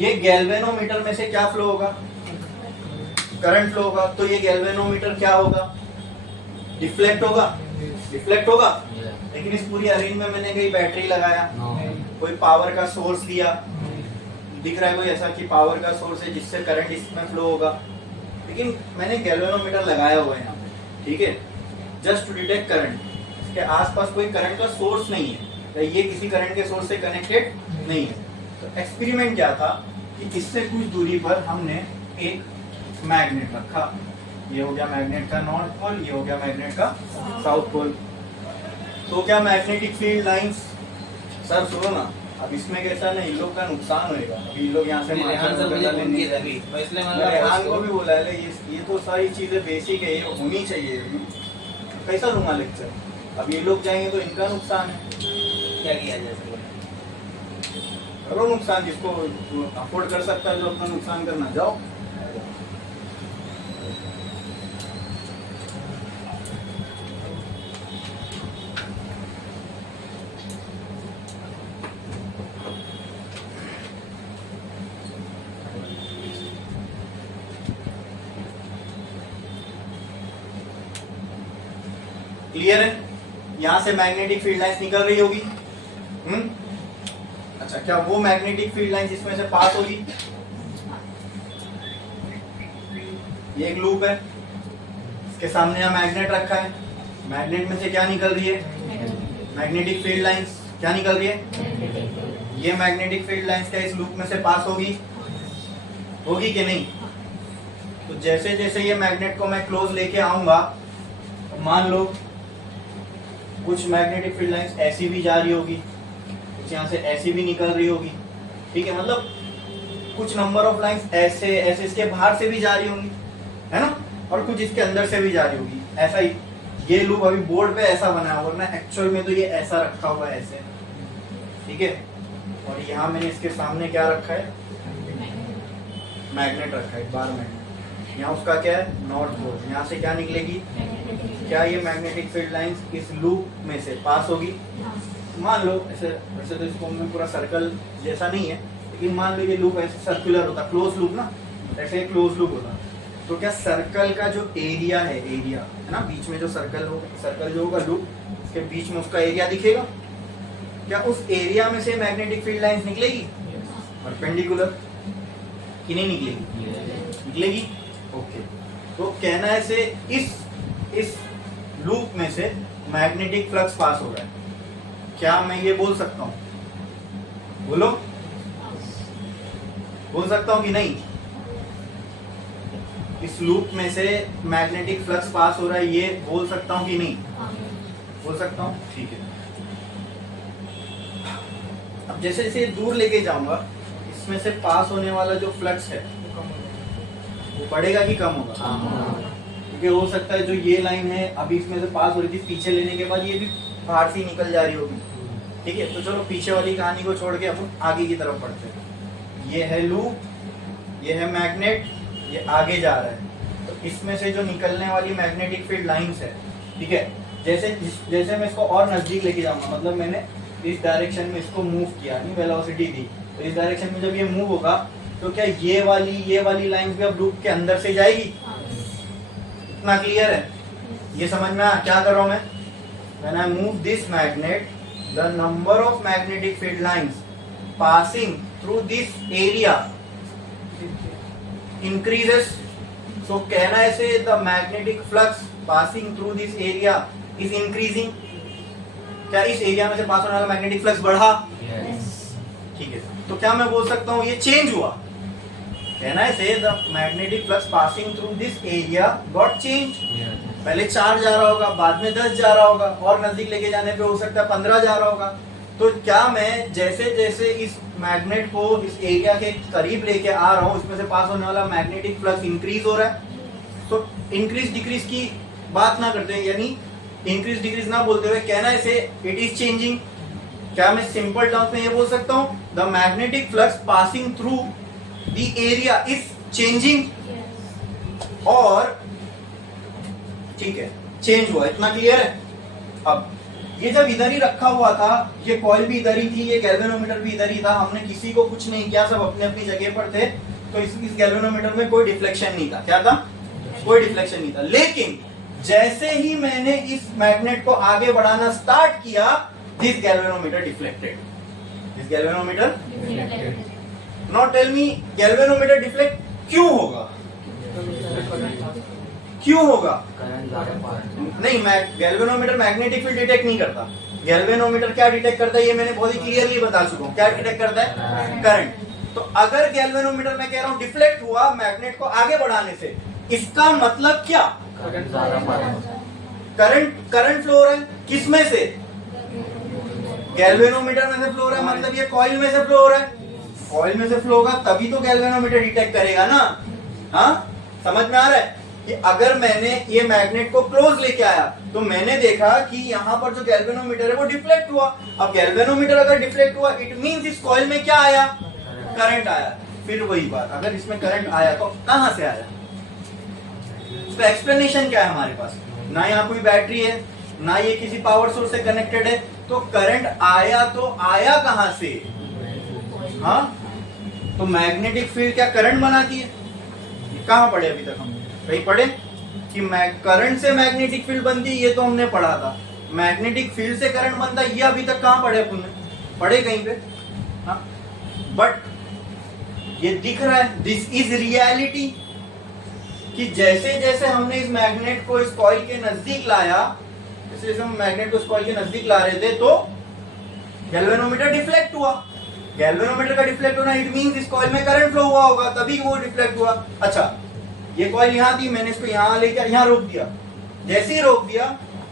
ये गैल्वेनोमीटर में से क्या फ्लो होगा, करंट फ्लो होगा, तो ये गैल्वेनोमीटर क्या होगा, डिफ्लेक्ट होगा, डिफ्लेक्ट होगा। लेकिन इस पूरी अरेंज में मैंने कहीं बैटरी लगाया, कोई पावर का सोर्स दिया, दिख रहा है कोई ऐसा कि पावर का सोर्स है जिससे करंट इसमें फ्लो होगा, लेकिन मैंने गैल्वेनोमीटर लगाया हुआ है यहाँ पे, ठीक है, जस्ट टू डिटेक्ट करंट। इसके आसपास कोई करंट का सोर्स नहीं है, तो ये किसी करंट के सोर्स से कनेक्टेड नहीं है। तो एक्सपेरिमेंट क्या था कि इससे कुछ दूरी पर हमने एक मैग्नेट रखा, ये हो गया मैग्नेट का नॉर्थ पोल, ये हो गया मैग्नेट का साउथ पोल। तो क्या मैग्नेटिक फील्ड लाइंस, सर सुनो ना, अब इसमें कैसा ना इन लोग का नुकसान होएगा, अभी इन लोग यहाँ से रेहान को भी बोला है, ये तो सारी चीजें बेसिक है, ये होनी चाहिए, कैसा लूंगा लेक्चर, अब ये लोग जाएंगे तो इनका नुकसान है, क्या किया जाए इसके लिए? करो नुकसान, जिसको अफोर्ड कर सकता है जो अपना नुकसान करना, जाओ। क्लियर है, यहां से मैग्नेटिक फील्ड लाइंस निकल रही होगी। अच्छा, क्या वो मैग्नेटिक फील्ड लाइंस इसमें से पास होगी, ये एक लूप है, इसके सामने यहाँ मैग्नेट रखा है, मैग्नेट में से क्या निकल रही है, मैग्नेटिक फील्ड लाइंस क्या निकल रही है, ये मैग्नेटिक फील्ड लाइंस क्या इस लूप में से पास होगी, होगी कि नहीं। तो जैसे जैसे ये मैग्नेट को मैं क्लोज लेके आऊंगा, तो मान लो कुछ मैग्नेटिक फील्ड लाइंस ऐसी भी जा रही होगी, कुछ यहाँ से ऐसी भी निकल रही होगी, ठीक है, मतलब कुछ नंबर ऑफ लाइंस ऐसे ऐसे इसके बाहर से भी जा रही होंगी, है ना, और कुछ इसके अंदर से भी जा रही होगी। ऐसा ही ये लूप अभी बोर्ड पे ऐसा बना हुआ वरना एक्चुअल में तो ये ऐसा रखा हुआ है ऐसे, ठीक है, और यहाँ मैंने इसके सामने क्या रखा है, मैग्नेट रखा है, बार मैग्नेट, यहाँ उसका क्या है, नॉर्थ पोल, यहाँ से क्या निकलेगी, क्या ये मैग्नेटिक फील्ड लाइंस इस लूप में से पास होगी, मान लो ऐसे, वैसे तो इसको में पूरा सर्कल जैसा नहीं है, लेकिन मान लो ये लूप ऐसे सर्कुलर होता, क्लोज लूप ना, ऐसे क्लोज लूप होता, तो क्या सर्कल का जो एरिया है, एरिया है ना, बीच में जो सर्कल होगा, सर्कल जो होगा लूप, उसके बीच में उसका एरिया दिखेगा, क्या उस एरिया में से मैग्नेटिक फील्ड लाइंस निकलेगी, परपेंडिकुलर कि नहीं निकलेगी, निकलेगी, ओके। तो कहना है से इस लूप में से मैग्नेटिक फ्लक्स पास हो रहा है, क्या मैं ये बोल सकता हूं, बोलो, बोल सकता हूं कि नहीं, इस लूप में से मैग्नेटिक फ्लक्स पास हो रहा है, ये बोल सकता हूं कि नहीं, बोल सकता हूं, ठीक है। अब जैसे जैसे दूर लेके जाऊंगा, इसमें से पास होने वाला जो फ्लक्स है वो बढ़ेगा कि कम होगा, क्योंकि हो सकता है जो ये लाइन है अभी इसमें से पास हो रही थी, पीछे लेने के बाद ये भी बाहर से निकल जा रही होगी, ठीक है। तो चलो पीछे वाली कहानी को छोड़ के अपन आगे की तरफ बढ़ते हैं। ये है लूप, ये है मैग्नेट, ये आगे जा रहा है, तो इसमें से जो निकलने वाली मैग्नेटिक फील्ड लाइंस है, ठीक है, जैसे जैसे मैं इसको और नजदीक लेके जाऊंगा, मतलब मैंने इस डायरेक्शन में इसको मूव किया, नहीं वेलोसिटी दी, तो इस डायरेक्शन में जब ये मूव होगा तो क्या ये वाली लाइंस भी अब लूप के अंदर से जाएगी, इतना क्लियर है, ये समझ में क्या कर रहा हूं मैं, when I move this magnet the number of magnetic field lines passing through this area increases, so कहना है से the magnetic flux passing through this area is increasing, क्या इस एरिया में से पास होने वाला मैग्नेटिक फ्लक्स बढ़ा, ठीक है, तो क्या मैं बोल सकता हूँ ये चेंज हुआ, कहना है से the magnetic flux passing through this area got changed, पहले 4 जा रहा होगा, बाद में 10 जा रहा होगा, और नजदीक लेके जाने पे हो सकता है 15 जा रहा होगा। तो क्या मैं जैसे जैसे इस मैग्नेट को इस एरिया के करीब लेके आ रहा हूँ, इसमें से पास होने वाला मैग्नेटिक फ्लक्स इंक्रीज हो रहा है, तो इंक्रीज डिक्रीज की बात ना करते हैं, यानी इंक्रीज डिक्रीज ना बोलते हुए कहना है से इट इज चेंजिंग, क्या मैं सिंपल टर्म्स में ये बोल सकता हूँ, the magnetic flux passing through the area is changing, और ठीक है, चेंज हुआ, इतना क्लियर है। अब ये जब इधर ही रखा हुआ था, ये कॉइल भी इधर ही थी, ये गैल्वेनोमीटर भी इधर ही था, हमने किसी को कुछ नहीं किया, सब अपने अपनी जगह पर थे, तो इस गैल्वेनोमीटर में कोई डिफ्लेक्शन नहीं था। क्या था? कोई डिफ्लेक्शन नहीं था। लेकिन जैसे ही मैंने इस मैग्नेट को आगे बढ़ाना स्टार्ट किया, this galvanometer deflected. This galvanometer, now tell me, galvanometer deflect क्यों होगा? क्यों होगा? नहीं, गैल्वेनोमीटर मैग्नेटिक फील्ड डिटेक्ट नहीं करता। गैल्वेनोमीटर क्या डिटेक्ट करता है, ये मैंने बहुत ही क्लियरली बता चुका हूं। क्या डिटेक्ट करता है? करंट। तो अगर गैल्वेनोमीटर में कह रहा हूं डिफ्लेक्ट हुआ मैग्नेट को आगे बढ़ाने से, इसका मतलब क्या? करंट फ्लो हो रहा है। किस में से? गैल्वेनोमीटर में से फ्लो हो रहा है, मतलब ये कॉइल में से फ्लो हो रहा है। कॉइल में से फ्लो होगा तभी तो गैल्वेनोमीटर डिटेक्ट करेगा ना। हाँ, समझ में आ रहा है कि अगर मैंने ये मैग्नेट को क्लोज लेके आया तो मैंने देखा कि यहाँ पर जो गैल्वेनोमीटर है वो डिफ्लेक्ट हुआ। अब गैल्वेनोमीटर अगर डिफ्लेक्ट हुआ, इट मींस इस कॉइल में क्या आया? करंट आया। फिर वही बात, अगर इसमें करंट आया तो कहां से आया? इसका एक्सप्लेनेशन क्या है हमारे पास? ना यहाँ कोई बैटरी है, ना ये किसी पावर सोर्स से कनेक्टेड है, तो करंट आया तो आया कहां से? हाँ, तो मैग्नेटिक फील्ड क्या करंट बनाती है? कहां पढ़े अभी तक हम? कहीं पढ़े कि करंट से मैग्नेटिक फील्ड बनती है? ये तो हमने पढ़ा था। मैग्नेटिक फील्ड से करंट बनता है, ये अभी तक कहां पढ़े अपन ने? पढ़े कहीं पे? हाँ, बट ये दिख रहा है, दिस इज रियलिटी, कि जैसे जैसे हमने इस मैग्नेट को इस कॉइल के नजदीक लाया, जैसे जैसे हम मैग्नेट को इस कॉइल के नजदीक ला रहे थे, तो गैल्वेनोमीटर डिफ्लेक्ट हुआ। गैल्वेनोमीटर का डिफ्लेक्ट होना, इट मींस इस कॉइल में करंट फ्लो हुआ होगा, तभी वो डिफ्लेक्ट हुआ। अच्छा, ये कॉइल यहाँ थी, मैंने इसको यहाँ लेकर यहाँ रोक दिया। जैसे ही रोक दिया,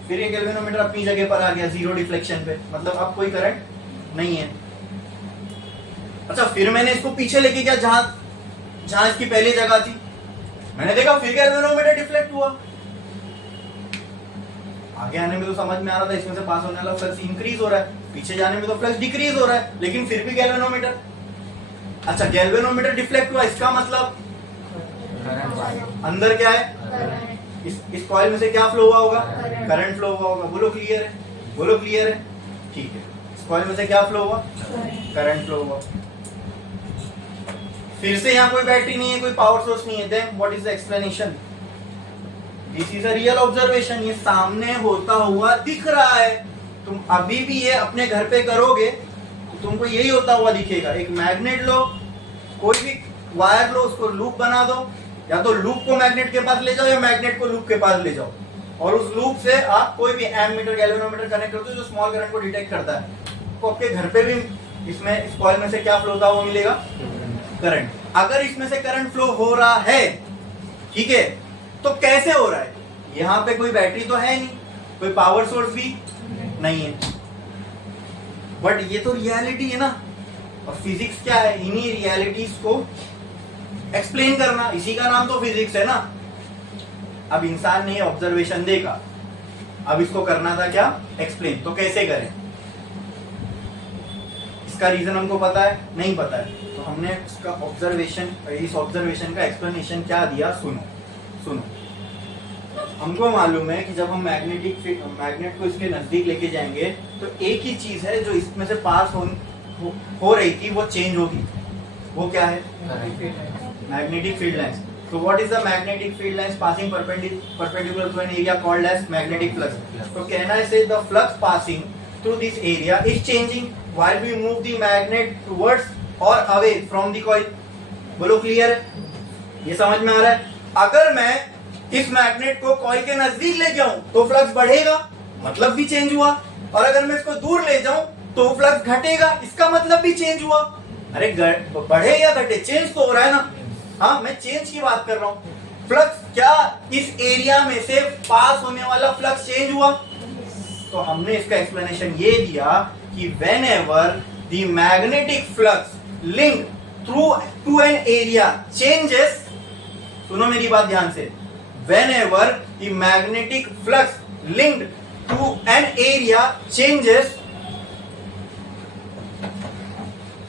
फिर ये गैल्वेनोमीटर अपनी जगह पर आ गया, जीरो डिफ्लेक्शन पे, मतलब अब कोई करंट नहीं है। अच्छा, फिर मैंने इसको पीछे लेके गया जहां जहां इसकी पहली जगह थी, मैंने देखा फिर गैल्वेनोमीटर डिफ्लेक्ट हुआ। आगे आने में तो समझ में आ रहा था इसमें से पास होने वाला फ्लक्स इंक्रीज हो रहा है, पीछे जाने में तो फ्लक्स डिक्रीज हो रहा है, लेकिन फिर भी गैल्वेनोमीटर। अच्छा, गैल्वेनोमीटर डिफ्लेक्ट हुआ, इसका मतलब अंदर क्या है? इस कॉइल में से क्या फ्लो हुआ होगा? करंट फ्लो हुआ होगा। बोलो क्लियर है? बोलो क्लियर है? ठीक है, इस कॉइल में से क्या फ्लो हुआ? करंट फ्लो हुआ। फिर से यहाँ कोई बैटरी नहीं है, कोई पावर सोर्स नहीं है, then what is the explanation? This is a real observation, ये सामने होता हुआ दिख रहा है। तुम अभी भी ये अपने घर पे करोगे तो तुमको यही होता हुआ दिखेगा। एक मैग्नेट लो, कोई भी वायर लो, उसको लूप बना दो, या तो लूप को मैग्नेट के पास ले जाओ या मैग्नेट को लूप के पास ले जाओ, और उस लूप से आप कोई भी एमीटर गैल्वेनोमीटर कनेक्ट करते हो जो स्मॉल करंट को डिटेक्ट करता है, तो आपके घर पे भी इसमें इस कॉइल में से क्या फ्लो होता हुआ मिलेगा? करंट। अगर इसमें से करंट फ्लो हो रहा है, ठीक है, तो कैसे हो रहा है? यहाँ पे कोई बैटरी तो है नहीं, कोई पावर सोर्स भी नहीं है, बट ये तो रियलिटी है ना। और फिजिक्स क्या है? इन्हीं रियलिटीज को एक्सप्लेन करना, इसी का नाम तो फिजिक्स है ना। अब इंसान ने ये ऑब्जर्वेशन देखा, अब इसको करना था क्या? एक्सप्लेन। तो कैसे करें? इसका रीजन हमको पता है? नहीं पता है, तो हमने इसका ऑब्जर्वेशन, इस ऑब्जर्वेशन का एक्सप्लेनेशन क्या दिया, सुनो सुनो। हमको मालूम है कि जब हम मैग्नेट को इसके नजदीक लेके जाएंगे तो एक ही चीज है जो इसमें से पास हो रही थी वो चेंज होगी। वो क्या है? Magnetic field lines. So what is the magnetic field lines passing perpendicular to an area called as magnetic flux? So can I say the flux passing through this area is changing while we move the magnet towards or away from the coil? बोलो clear है? ये समझ में आ रहा है? अगर मैं इस मैग्नेट को कॉइल के नजदीक ले जाऊं तो फ्लक्स बढ़ेगा, मतलब भी चेंज हुआ, और अगर मैं इसको दूर ले जाऊं तो फ्लक्स घटेगा, इसका मतलब भी चेंज हुआ। अरे बढ़े या घटे, चेंज तो हो रहा है ना। हाँ, मैं चेंज की बात कर रहा हूँ। फ्लक्स क्या इस एरिया में से पास होने वाला फ्लक्स चेंज हुआ? तो हमने इसका एक्सप्लेनेशन ये दिया कि whenever the magnetic flux linked through to an area changes, सुनो मेरी बात ध्यान से, whenever the magnetic flux linked to an area changes,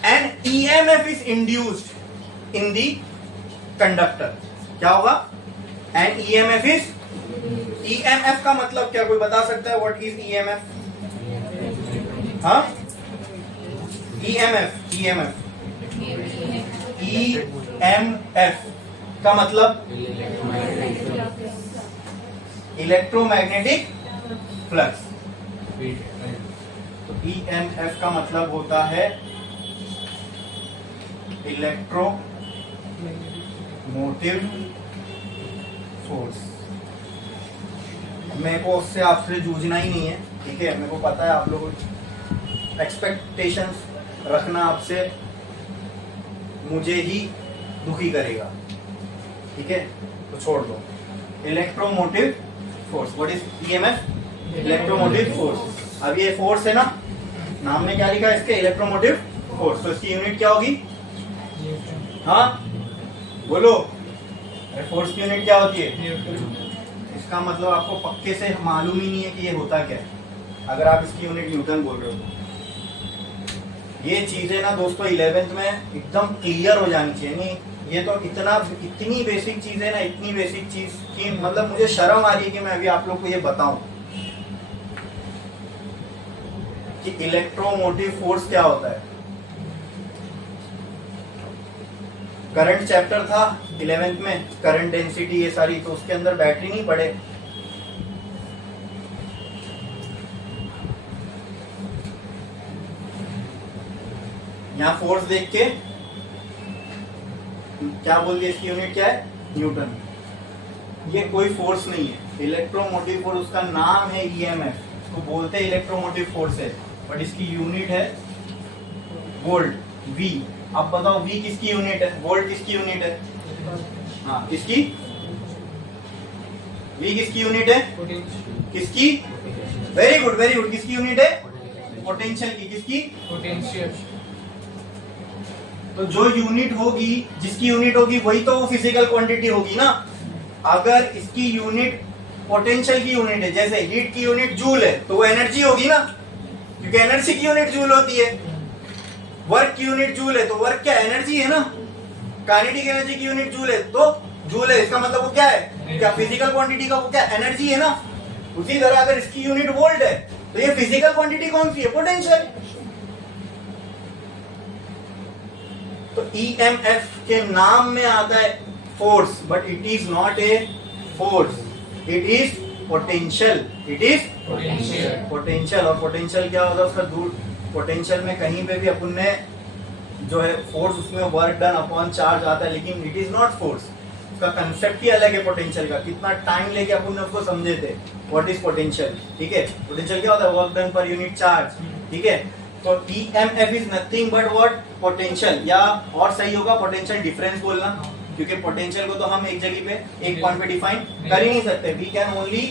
an EMF is induced in the conductor. क्या होगा? एन EMF is ईएमएफ का मतलब क्या, कोई बता सकता है व्हाट इज ईएमएफ? हाँ, ईएमएफ ईएमएफ का मतलब इलेक्ट्रोमैग्नेटिक फ्लक्स। तो ईएमएफ का मतलब होता है इलेक्ट्रोमोटिव फोर्स। मेरे को उससे आपसे जूझना ही नहीं है, ठीक है, मेरे को पता है आप लोगों एक्सपेक्टेशंस रखना आपसे मुझे ही दुखी करेगा, ठीक है, तो छोड़ दो। Electromotive force, what is EMF? Electromotive force. अब ये फोर्स है ना, नाम में क्या लिखा है इसके? Electromotive force. तो इसकी यूनिट क्या होगी? हाँ बोलो, फोर्स की यूनिट क्या होती है? इसका मतलब आपको पक्के से मालूम ही नहीं है कि ये होता क्या है, अगर आप इसकी यूनिट न्यूटन बोल रहे हो। ये चीजें ना दोस्तों 11th में एकदम क्लियर हो जानी चाहिए। नहीं, ये तो इतनी बेसिक चीज है ना, इतनी बेसिक चीज कि मतलब मुझे शर्म आ रही है कि मैं अभी आप लोग को ये बताऊं कि इलेक्ट्रोमोटिव फोर्स क्या होता है। करंट चैप्टर था 11th में, करंट डेंसिटी ये सारी, तो उसके अंदर बैटरी नहीं पड़े। यहाँ फोर्स देख के क्या बोल दिया, इसकी यूनिट क्या है? न्यूटन। ये कोई फोर्स नहीं है, इलेक्ट्रोमोटिव फोर्स, उसका नाम है ईएमएफ, इसको बोलते हैं इलेक्ट्रोमोटिव फोर्स है, बट इसकी यूनिट है वोल्ट, वी। अब बताओ वी किसकी यूनिट है? वोल्ट किसकी यूनिट है? हाँ, किसकी? वी किसकी यूनिट है? किसकी? Very good, very good. किसकी यूनिट है? पोटेंशियल की। किसकी? पोटेंशियल। तो जो यूनिट होगी, जिसकी यूनिट होगी, वही तो वो फिजिकल क्वांटिटी होगी ना। अगर इसकी यूनिट पोटेंशियल की यूनिट है, जैसे हीट की यूनिट जूल है, तो वो एनर्जी होगी ना, क्योंकि एनर्जी की यूनिट जूल होती है। वर्क की यूनिट जूल है, तो वर्क क्या? एनर्जी है ना। काइनेटिक एनर्जी की यूनिट जूल है, तो जूल है, इसका मतलब वो क्या है? क्या फिजिकल क्वांटिटी का वो क्या? एनर्जी है ना। उसी तरह अगर इसकी यूनिट वोल्ट है, तो ये फिजिकल क्वांटिटी कौन सी है? पोटेंशियल। तो ईएमएफ के नाम में आता है force, but it is not a force, it is potential. It is potential. और पोटेंशियल क्या होता है? उसका दूर पोटेंशियल में कहीं पे भी अपन ने जो है फोर्स, उसमें वर्क डन अपॉन चार्ज आता है, लेकिन इट इज नॉट फोर्स। उसका कंसेप्ट ही अलग है पोटेंशियल का। कितना टाइम लेके अपन ने उसको समझे थे व्हाट इज पोटेंशियल, ठीक है। पोटेंशियल क्या होता है? Work done per unit charge, ठीक है। तो EMF is nothing but what? Potential, या और सही होगा पोटेंशियल डिफरेंस बोलना, क्योंकि पोटेंशियल को तो हम एक जगह पे, एक पॉइंट पे डिफाइन कर ही नहीं सकते। We can only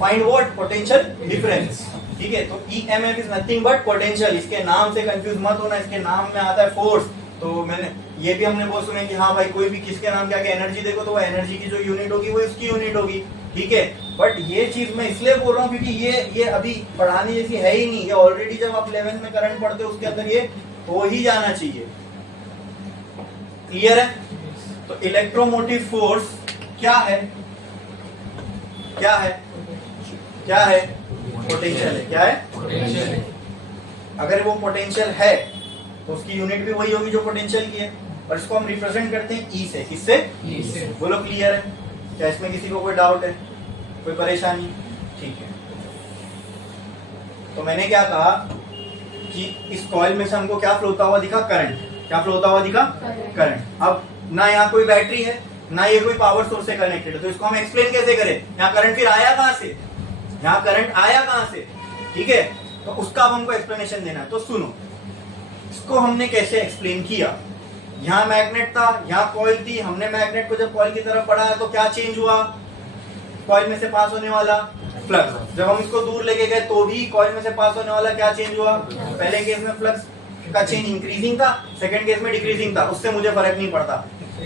find what? Potential difference, ठीक है। तो EMF is nothing but potential. इसके नाम से कंफ्यूज मत होना, इसके नाम में आता है फोर्स। तो मैंने ये भी हमने बहुत सुना कि हाँ भाई कोई भी किसके नाम के आगे एनर्जी देखो तो वो एनर्जी की जो यूनिट होगी वो इसकी यूनिट होगी, ठीक है। बट ये चीज मैं इसलिए बोल रहा हूँ क्योंकि ये अभी पढ़ाने जैसी है ही नहीं। ये ऑलरेडी जब आप 11th में करंट पढ़ते हो उसके अंदर ये हो ही जाना चाहिए। क्लियर है? तो इलेक्ट्रोमोटिव फोर्स क्या है? क्या है? क्या है? पोटेंशियल है। क्या है? पोटेंशियल। अगर वो पोटेंशियल है तो उसकी यूनिट भी वही होगी जो पोटेंशियल की है, और इसको हम रिप्रेजेंट करते हैं ई से। किससे? ई से। बोलो क्लियर है? क्या इसमें किसी को कोई डाउट है, कोई परेशानी? ठीक है। तो मैंने क्या कहा कि इस कॉइल में से हमको क्या फ्लो होता हुआ दिखा? करंट। क्या फ्लो होता हुआ दिखा? करंट। अब ना यहाँ कोई बैटरी है, ना ये कोई पावर सोर्स से कनेक्टेड है, तो इसको हम एक्सप्लेन कैसे करें? यहाँ करंट फिर आया कहां से? यहाँ करंट आया कहां से? ठीक है, तो उसका अब हमको एक्सप्लेनेशन देना है। तो सुनो, इसको हमने कैसे एक्सप्लेन किया। यहाँ मैग्नेट था, यहाँ कॉइल थी, हमने मैग्नेट को जब कॉइल की तरफ बढ़ाया तो क्या चेंज हुआ? कॉइल में से पास होने वाला फ्लक्स। जब हम इसको दूर लेके गए तो भी कॉइल में से पास होने वाला क्या चेंज हुआ? पहले केस में फ्लक्स का चेंज इंक्रीजिंग था, सेकंड केस में डिक्रीजिंग था। उससे मुझे फर्क नहीं पड़ता,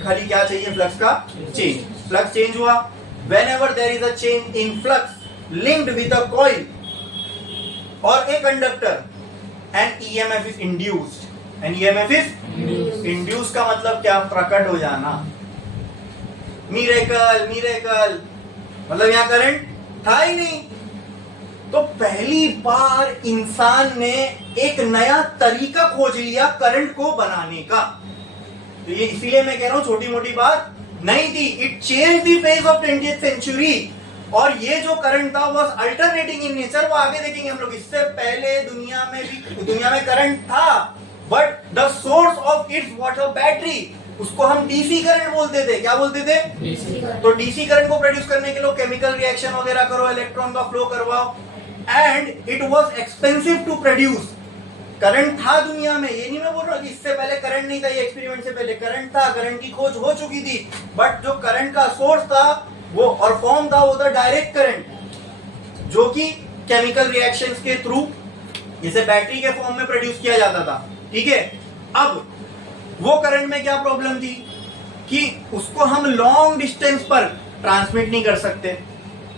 खाली क्या चाहिए? फ्लक्स का चेंज। फ्लक्स चेंज हुआ। whenever there is a change in flux linked with a coil or a conductor, an EMF is induced. An EMF is induced का मतलब क्या? प्रकट हो जाना। मिरेकल, मिरेकल, मतलब यहाँ करंट था ही नहीं। तो पहली बार इंसान ने एक नया तरीका खोज लिया करंट को बनाने का। तो ये इसीलिए मैं कह रहा हूं छोटी मोटी बात नहीं थी। It change the face of 20th century. और ये जो करंट था वाज अल्टरनेटिंग इन नेचर, वो आगे देखेंगे हम लोग। इससे पहले दुनिया में करंट था, but the source of its water battery, उसको हम डीसी करंट बोलते थे। क्या बोलते थे? DC current. तो डीसी करंट को प्रोड्यूस करने के लिए केमिकल रिएक्शन वगैरह करो, इलेक्ट्रॉन का फ्लो करवाओ, and it was expensive to produce. Current था दुनिया में, ये नहीं मैं बोल रहा कि इससे पहले करंट नहीं था, ये एक्सपेरिमेंट से पहले करंट था, करंट की खोज हो चुकी थी, बट जो करंट का सोर्स था वो और फॉर्म था वो था डायरेक्ट करंट, जो कि केमिकल रिएक्शंस के थ्रू जिसे बैटरी के फॉर्म में प्रोड्यूस किया जाता था। ठीक है, अब वो करंट में क्या प्रॉब्लम थी कि उसको हम लॉन्ग डिस्टेंस पर ट्रांसमिट नहीं कर सकते,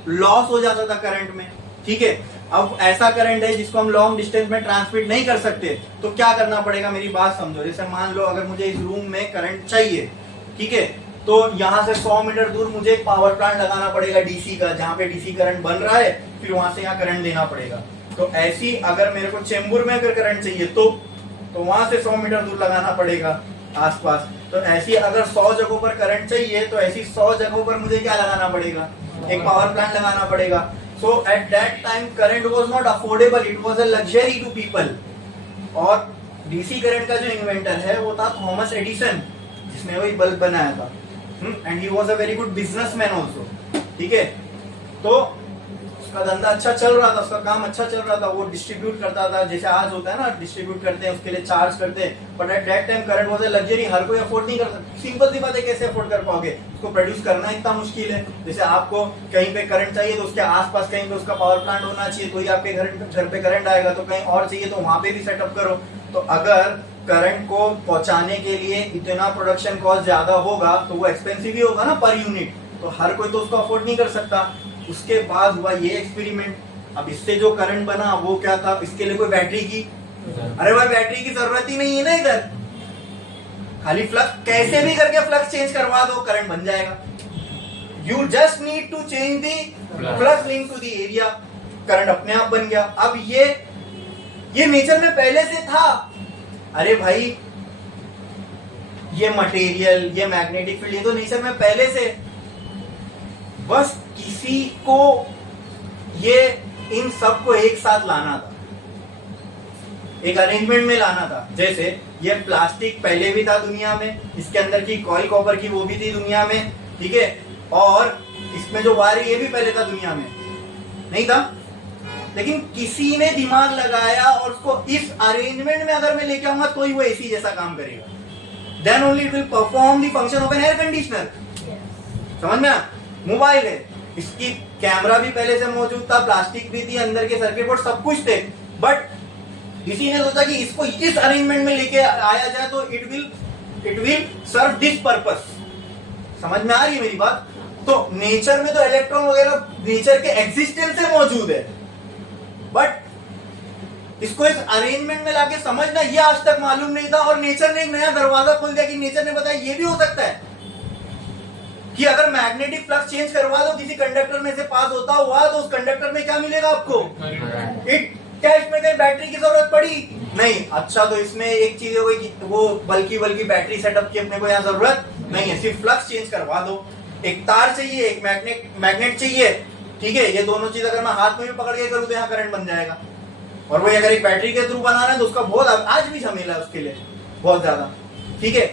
लॉस हो जाता था करंट में। ठीक है, अब ऐसा करंट है जिसको हम लॉन्ग डिस्टेंस में ट्रांसमिट नहीं कर सकते, तो क्या करना पड़ेगा, मेरी बात समझो। जैसे मान लो अगर मुझे इस रूम में करंट चाहिए, ठीक है, तो यहां से 100 मीटर दूर मुझे एक पावर प्लांट लगाना पड़ेगा डीसी का, जहां पे डीसी करंट बन रहा है, फिर वहां से यहाँ करंट देना पड़ेगा। तो ऐसी अगर मेरे को चेंबूर में अगर करंट चाहिए तो वहां से 100 मीटर दूर लगाना पड़ेगा आसपास। तो ऐसी अगर 100 जगहों पर करंट चाहिए तो ऐसी 100 जगहों पर मुझे क्या लगाना पड़ेगा, एक पावर प्लांट लगाना पड़ेगा। So at that time current was not affordable, it was a luxury to people। और डीसी करंट का जो इन्वेंटर है वो था थॉमस एडिसन, जिसने वही बल्ब बनाया था, and he was a very good businessman also. ठीक है, तो उसका धंधा अच्छा चल रहा था, उसका काम अच्छा चल रहा था, वो डिस्ट्रीब्यूट करता था, जैसे आज होता है ना, डिस्ट्रीब्यूट करते हैं, उसके लिए चार्ज करते हैं। But at that time current was a luxury, हर कोई अफोर्ड नहीं कर सकता। सिंपल सी बात है, कैसे अफोर्ड कर पाओगे, उसको प्रोड्यूस करना इतना मुश्किल है। जैसे आपको कहीं पे करंट चाहिए तो उसके आसपास कहीं पे उसका पावर प्लांट होना चाहिए, कोई आपके घर पे करंट आएगा तो कहीं और चाहिए तो वहां पे भी सेटअप करो। तो अगर करंट को पहुंचाने के लिए इतना प्रोडक्शन कॉस्ट ज्यादा होगा तो वो एक्सपेंसिव ही होगा ना पर यूनिट, तो हर कोई तो उसको अफोर्ड नहीं कर सकता। उसके बाद हुआ ये एक्सपेरिमेंट। अब इससे जो करंट बना वो क्या था, इसके लिए कोई बैटरी की, अरे भाई बैटरी की जरूरत ही नहीं है ना, इधर खाली फ्लक्स, कैसे भी करके फ्लक्स चेंज करवा दो करंट बन जाएगा। You just need to change the flux link to the area, current अपने आप बन गया। अब ये नेचर में पहले से था। अरे भाई ये मटेरियल, ये मैग्नेटिक फील्ड, ये तो नेचर में पहले से, बस किसी को ये इन सबको एक साथ लाना था, एक अरेंजमेंट में लाना था। जैसे ये प्लास्टिक पहले भी था दुनिया में, इसके अंदर की कॉइल कॉपर की वो भी थी दुनिया में, ठीक है, और इसमें जो वायर ये भी पहले था दुनिया में, नहीं था, लेकिन किसी ने दिमाग लगाया और उसको इस अरेंजमेंट में अगर मैं लेके आऊंगा तो ही वो एसी जैसा काम करेगा। Then only it will perform the function of an air conditioner. समझ में? मोबाइल है, इसकी कैमरा भी पहले से मौजूद था, प्लास्टिक भी थी, अंदर के सर्किट बोर्ड सब कुछ थे, बट किसी ने सोचा कि इसको इस अरेंजमेंट में लेके आया जाए तो it will serve this purpose. समझ में आ रही है मेरी बात? तो नेचर में तो इलेक्ट्रॉन वगैरह नेचर के एग्जिस्टेंस से मौजूद है, बट इसको इस अरेंजमेंट में लाके समझना ये आज तक मालूम नहीं था। और नेचर ने एक नया दरवाजा खोल दिया कि नेचर ने बताया ये भी हो सकता है कि अगर मैग्नेटिक फ्लक्स चेंज करवा दो, किसी कंडक्टर में से पास होता हुआ, तो उस कंडक्टर में क्या मिलेगा आपको? क्या इसमें कहीं बैटरी की जरूरत पड़ी? नहीं। अच्छा, तो इसमें एक चीज हो गई कि वो बल्कि बैटरी सेटअप की अपने को यहाँ जरूरत नहीं है, सिर्फ फ्लक्स चेंज करवा दो। एक तार चाहिए, एक मैग्नेट चाहिए, ठीक है, ये दोनों चीज अगर मैं हाथ में भी पकड़ के करूँ तो यहाँ करंट बन जाएगा। और वही अगर एक बैटरी के थ्रू बना रहे हैं तो उसका बहुत आज भी झमेला है उसके लिए, बहुत ज्यादा, ठीक है।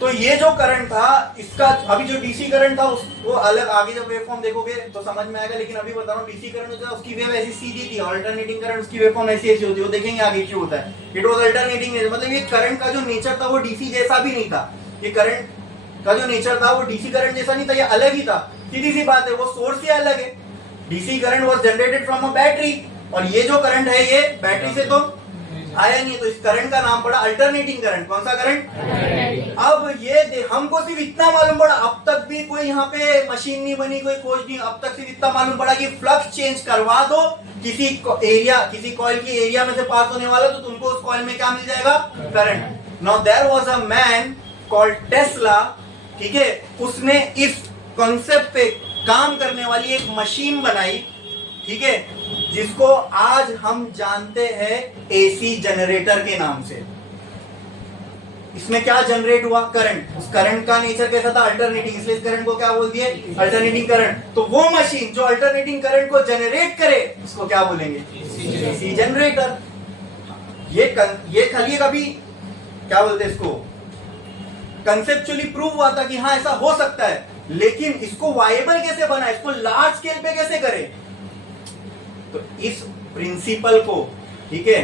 तो ये जो करंट था, इसका अभी जो डीसी करंट था वो अलग, आगे जब वेवफॉर्म देखोगे तो समझ में आएगा, लेकिन अभी बता रहा हूँ डीसी करंट जो था उसकी वेव ऐसी सीधी थी, अल्टरनेटिंग करंट उसकी वेवफॉर्म ऐसी ऐसी होती है, वो देखेंगे आगे क्यों होता है। इट वाज अल्टरनेटिंग, मतलब ये करंट का जो नेचर था वो डीसी जैसा भी नहीं था। ये करंट का जो नेचर था वो डीसी करंट जैसा नहीं था, ये अलग ही था। सीधी सी बात है, वो सोर्स ही अलग है। DC current was generated from a battery, और ये जो करंट है ये बैटरी से तो आया नहीं, तो इस करंट का नाम पड़ा अल्टरनेटिंग करंट। कौन सा करंट? अब ये हमको सिर्फ इतना मालूम पड़ा, अब तक भी कोई यहाँ पे मशीन नहीं बनी, कोई खोज नहीं, अब तक सिर्फ इतना मालूम पड़ा कि फ्लक्स चेंज करवा दो किसी एरिया, किसी कॉइल की एरिया में से पास होने वाला, तो तुमको उस कॉइल में क्या मिल जाएगा? Current. Now there was a man called Tesla, ठीक है, उसने इस कॉन्सेप्ट पे काम करने वाली एक मशीन बनाई, ठीक है, जिसको आज हम जानते हैं एसी जनरेटर के नाम से। इसमें क्या जनरेट हुआ? करंट। उस करंट का नेचर कैसा था? अल्टरनेटिंग, इसलिए इस करंट को क्या बोल दिए? Alternating current. तो वो मशीन जो अल्टरनेटिंग करंट को जनरेट करे उसको क्या बोलेंगे? AC generator. ये खाली कभी क्या बोलते हैं इसको, कंसेप्चुअली प्रूव हुआ था कि हाँ ऐसा हो सकता है, लेकिन इसको वायबल कैसे बना, इसको लार्ज स्केल पे कैसे करे? तो इस प्रिंसिपल को, ठीक है,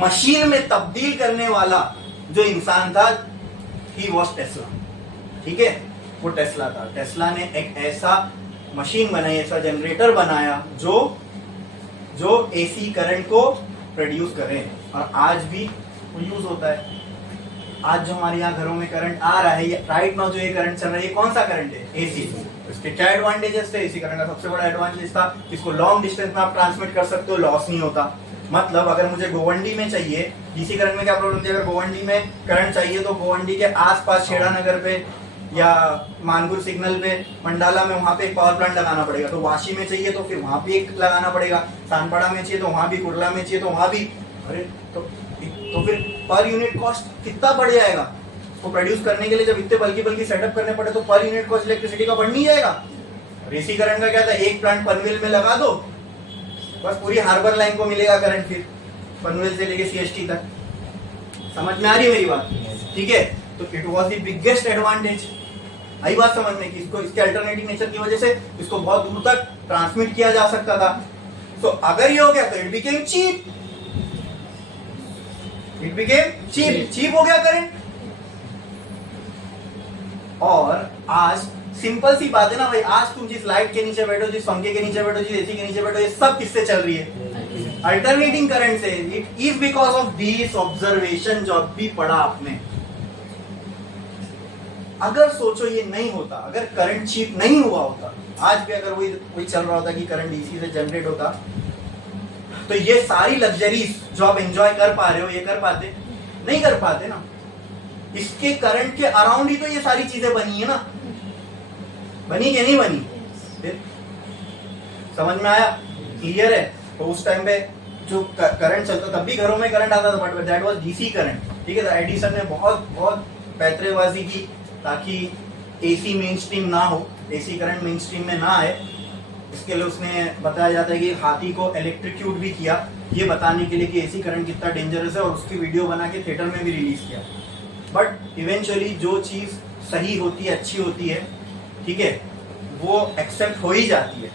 मशीन में तब्दील करने वाला जो इंसान था, ही वॉज टेस्ला, ठीक है, वो टेस्ला था। टेस्ला ने एक ऐसा मशीन बनाई, ऐसा जनरेटर बनाया जो एसी करंट को प्रोड्यूस करे, और आज भी वो यूज होता है। आज जो हमारे यहाँ घरों में करंट आ रहा है, राइट नाउ जो ये करंट चल रहा है, ये कौन सा करंट है? एसी। इसके क्या एडवांटेजेस थे? एसी करंट का सबसे बड़ा एडवांटेज था इसको लॉन्ग डिस्टेंस में आप ट्रांसमिट कर सकते हो, लॉस नहीं होता। मतलब अगर मुझे गोवंडी में चाहिए, डीसी करंट में क्या प्रॉब्लम थी, अगर गोवंडी में करंट चाहिए तो गोवंडी के आसपास छेड़ा नगर पे या मानगुर सिग्नल पे, मंडाला में, वहां पे एक पावर प्लांट लगाना पड़ेगा। तो वाशी में चाहिए तो फिर वहां भी एक लगाना पड़ेगा, सानपाड़ा में चाहिए तो वहां भी, कुर्ला में चाहिए तो वहां भी। अरे तो फिर पर यूनिट कॉस्ट कितना बढ़ जाएगा उसको प्रोड्यूस करने के लिए। जब इतने बल्कि सेटअप करने पड़े तो पर यूनिट कॉस्ट इलेक्ट्रिसिटी का बढ़ नहीं जाएगा। एसी करंट का क्या था, एक प्लांट पनवेल में लगा दो, बस पूरी हार्बर लाइन को मिलेगा करंट, फिर पनवेल से लेके सीएसटी तक। समझ में आ रही है मेरी बात? ठीक है, तो it was the biggest advantage. आई बात समझ में कि इसको, इसके अल्टरनेटिव नेचर की वजह से इसको बहुत दूर तक ट्रांसमिट किया जा सकता था। तो अगर ये हो गया तो इट बिकेम चीप, चीप हो गया करंट। और आज सिंपल सी बात है ना भाई, आज तुम जिस लाइट के नीचे बैठो, जिस पंखे के नीचे बैठो, जिस एसी के नीचे बैठो, ये सब किससे चल रही है? अल्टरनेटिंग करंट से। It is because of this observation जो भी पढ़ा आपने। अगर सोचो ये नहीं होता, अगर करंट चीप नहीं हुआ होता, आज भी अगर वही चल रहा होता कि करंट डीसी से जनरेट होता, तो ये सारी लग्जरीज जो आप एंजॉय कर पा रहे हो, ये कर पाते? नहीं कर पाते ना। इसके करंट के अराउंड ही तो ये सारी चीजें बनी है ना। बनी कि नहीं बनी? फिर समझ में आया? क्लियर है? तो उस टाइम पे जो करंट चलता, तब भी घरों में करंट आता था, but that was DC current, ठीक है। एडिसन ने बहुत पैतरेबाजी की ताकि एसी मेन स्ट्रीम ना हो, एसी करंट मेन स्ट्रीम में ना आए। इसके लिए उसने, बताया जाता है कि हाथी को इलेक्ट्रिक्यूट भी किया, ये बताने के लिए कि एसी करंट कितना डेंजरस है, और उसकी वीडियो बना के थिएटर में भी रिलीज किया। बट इवेंचुअली जो चीज सही होती है, अच्छी होती है, ठीक है, वो एक्सेप्ट हो ही जाती है।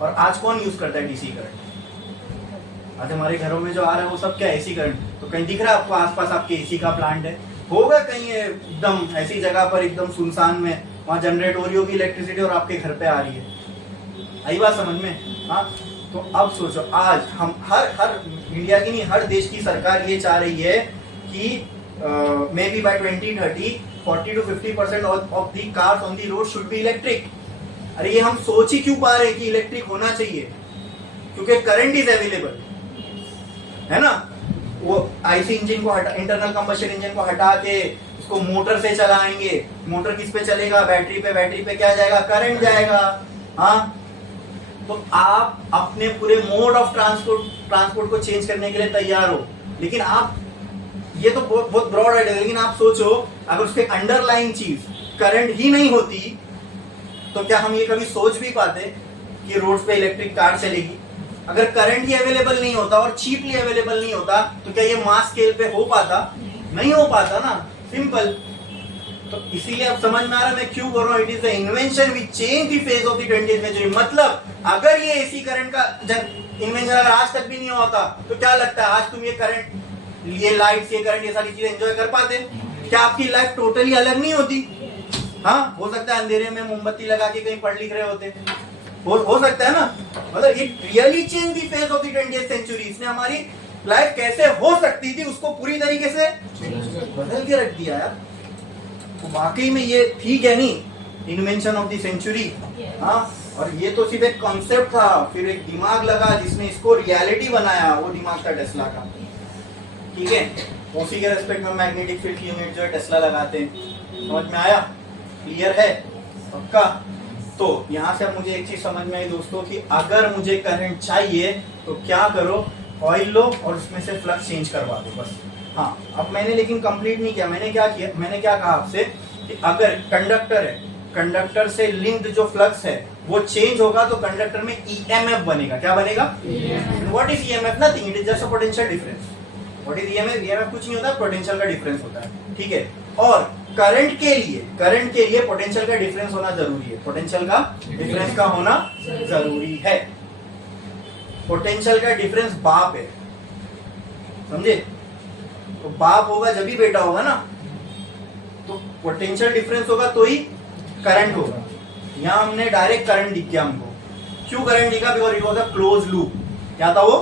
और आज कौन यूज करता है डीसी करंट? आज हमारे घरों में जो आ रहा है वो सब क्या? AC current. तो कहीं दिख रहा है आपको आसपास आपके एसी का प्लांट है? होगा कहीं एकदम ऐसी जगह पर, एकदम सुनसान में, वहां जनरेट हो रही होगी इलेक्ट्रिसिटी और आपके घर पे आ रही है। आई बात समझ में? हाँ। तो अब सोचो, आज हम हर इंडिया की नहीं, हर देश की सरकार ये चाह रही है कि may be by 2030 40 to 50% of the cars on the road should be electric. अरे ये हम सोच ही क्यों पा रहे हैं कि इलेक्ट्रिक होना चाहिए? क्योंकि करंट इज अवेलेबल है ना। वो आईसी इंजन को हटा, इंटरनल कंबशन इंजन को हटा के उसको मोटर से चलाएंगे। मोटर किस पे चलेगा? बैटरी पे। बैटरी पे क्या जाएगा? करंट जाएगा। हाँ, तो आप अपने पूरे मोड ऑफ ट्रांसपोर्ट को चेंज करने के लिए तैयार हो, लेकिन आप, ये तो बहुत ब्रॉड आइडिया है, लेकिन आप सोचो अगर उसके अंडरलाइंग चीज करंट ही नहीं होती तो क्या हम ये कभी सोच भी पाते कि रोड पे इलेक्ट्रिक कार चलेगी? अगर करंट ही अवेलेबल नहीं होता और चीपली अवेलेबल नहीं होता तो क्या ये मास स्केल पे हो पाता? नहीं हो पाता ना, सिंपल। तो इसीलिए अब समझ में आ रहा है मैं क्यों बोल रहा हूँ, it is the invention which change the face of the 20th century. मतलब अगर ये एसी करंट का इन्वेंशन अगर आज तक भी नहीं होता तो क्या लगता है आज तुम ये करंट, ये लाइट्स, ये करंट, ये सारी चीजें एंजॉय कर पाते? क्या आपकी लाइफ टोटली अलग नहीं होती? हाँ, हो सकता है अंधेरे में मोमबत्ती लगा के कहीं पढ़ लिख रहे होते, हो सकता है ना। मतलब it really change the face of the 20th century. इसने हमारी लाइफ कैसे हो सकती थी उसको पूरी तरीके से बदल के रख दिया यार। तो वाकई में ये ठीक है नहीं, इन्वेंशन ऑफ द सेंचुरी। हाँ, और ये तो सिर्फ एक कॉन्सेप्ट था, फिर एक दिमाग लगा जिसने इसको रियलिटी बनाया, वो दिमाग था टेस्ला का, ठीक है। उसी के रेस्पेक्ट में मैग्नेटिक फील्ड यूनिट जो है टेस्ला लगाते हैं। समझ में आया? क्लियर है? पक्का? तो यहाँ से अब मुझे एक चीज समझ में आई दोस्तों कि अगर मुझे करंट चाहिए तो क्या करो, कॉइल लो और उसमें से फ्लक्स चेंज करवा दो बस। हाँ, अब मैंने लेकिन कंप्लीट नहीं किया, मैंने क्या किया, मैंने क्या कहा आपसे कि अगर कंडक्टर है, कंडक्टर से लिंक्ड जो फ्लक्स है वो चेंज होगा तो कंडक्टर में ईएमएफ बनेगा। क्या बनेगा? What is EMF? Nothing, it is just a potential difference. What is EMF? EMF कुछ नहीं होता, पोटेंशियल का डिफरेंस होता है, ठीक है। और करंट के लिए पोटेंशियल का डिफरेंस होना जरूरी है, पोटेंशियल का डिफरेंस का होना जरूरी है। पोटेंशियल का डिफरेंस बाप है, समझे? तो बाप होगा जब ही बेटा होगा ना, तो पोटेंशियल डिफरेंस होगा तो ही करंट होगा। यहाँ हमने डायरेक्ट करंट दिख गया हमको। क्यों करंट दिखा? Because it was a close loop. क्या था वो?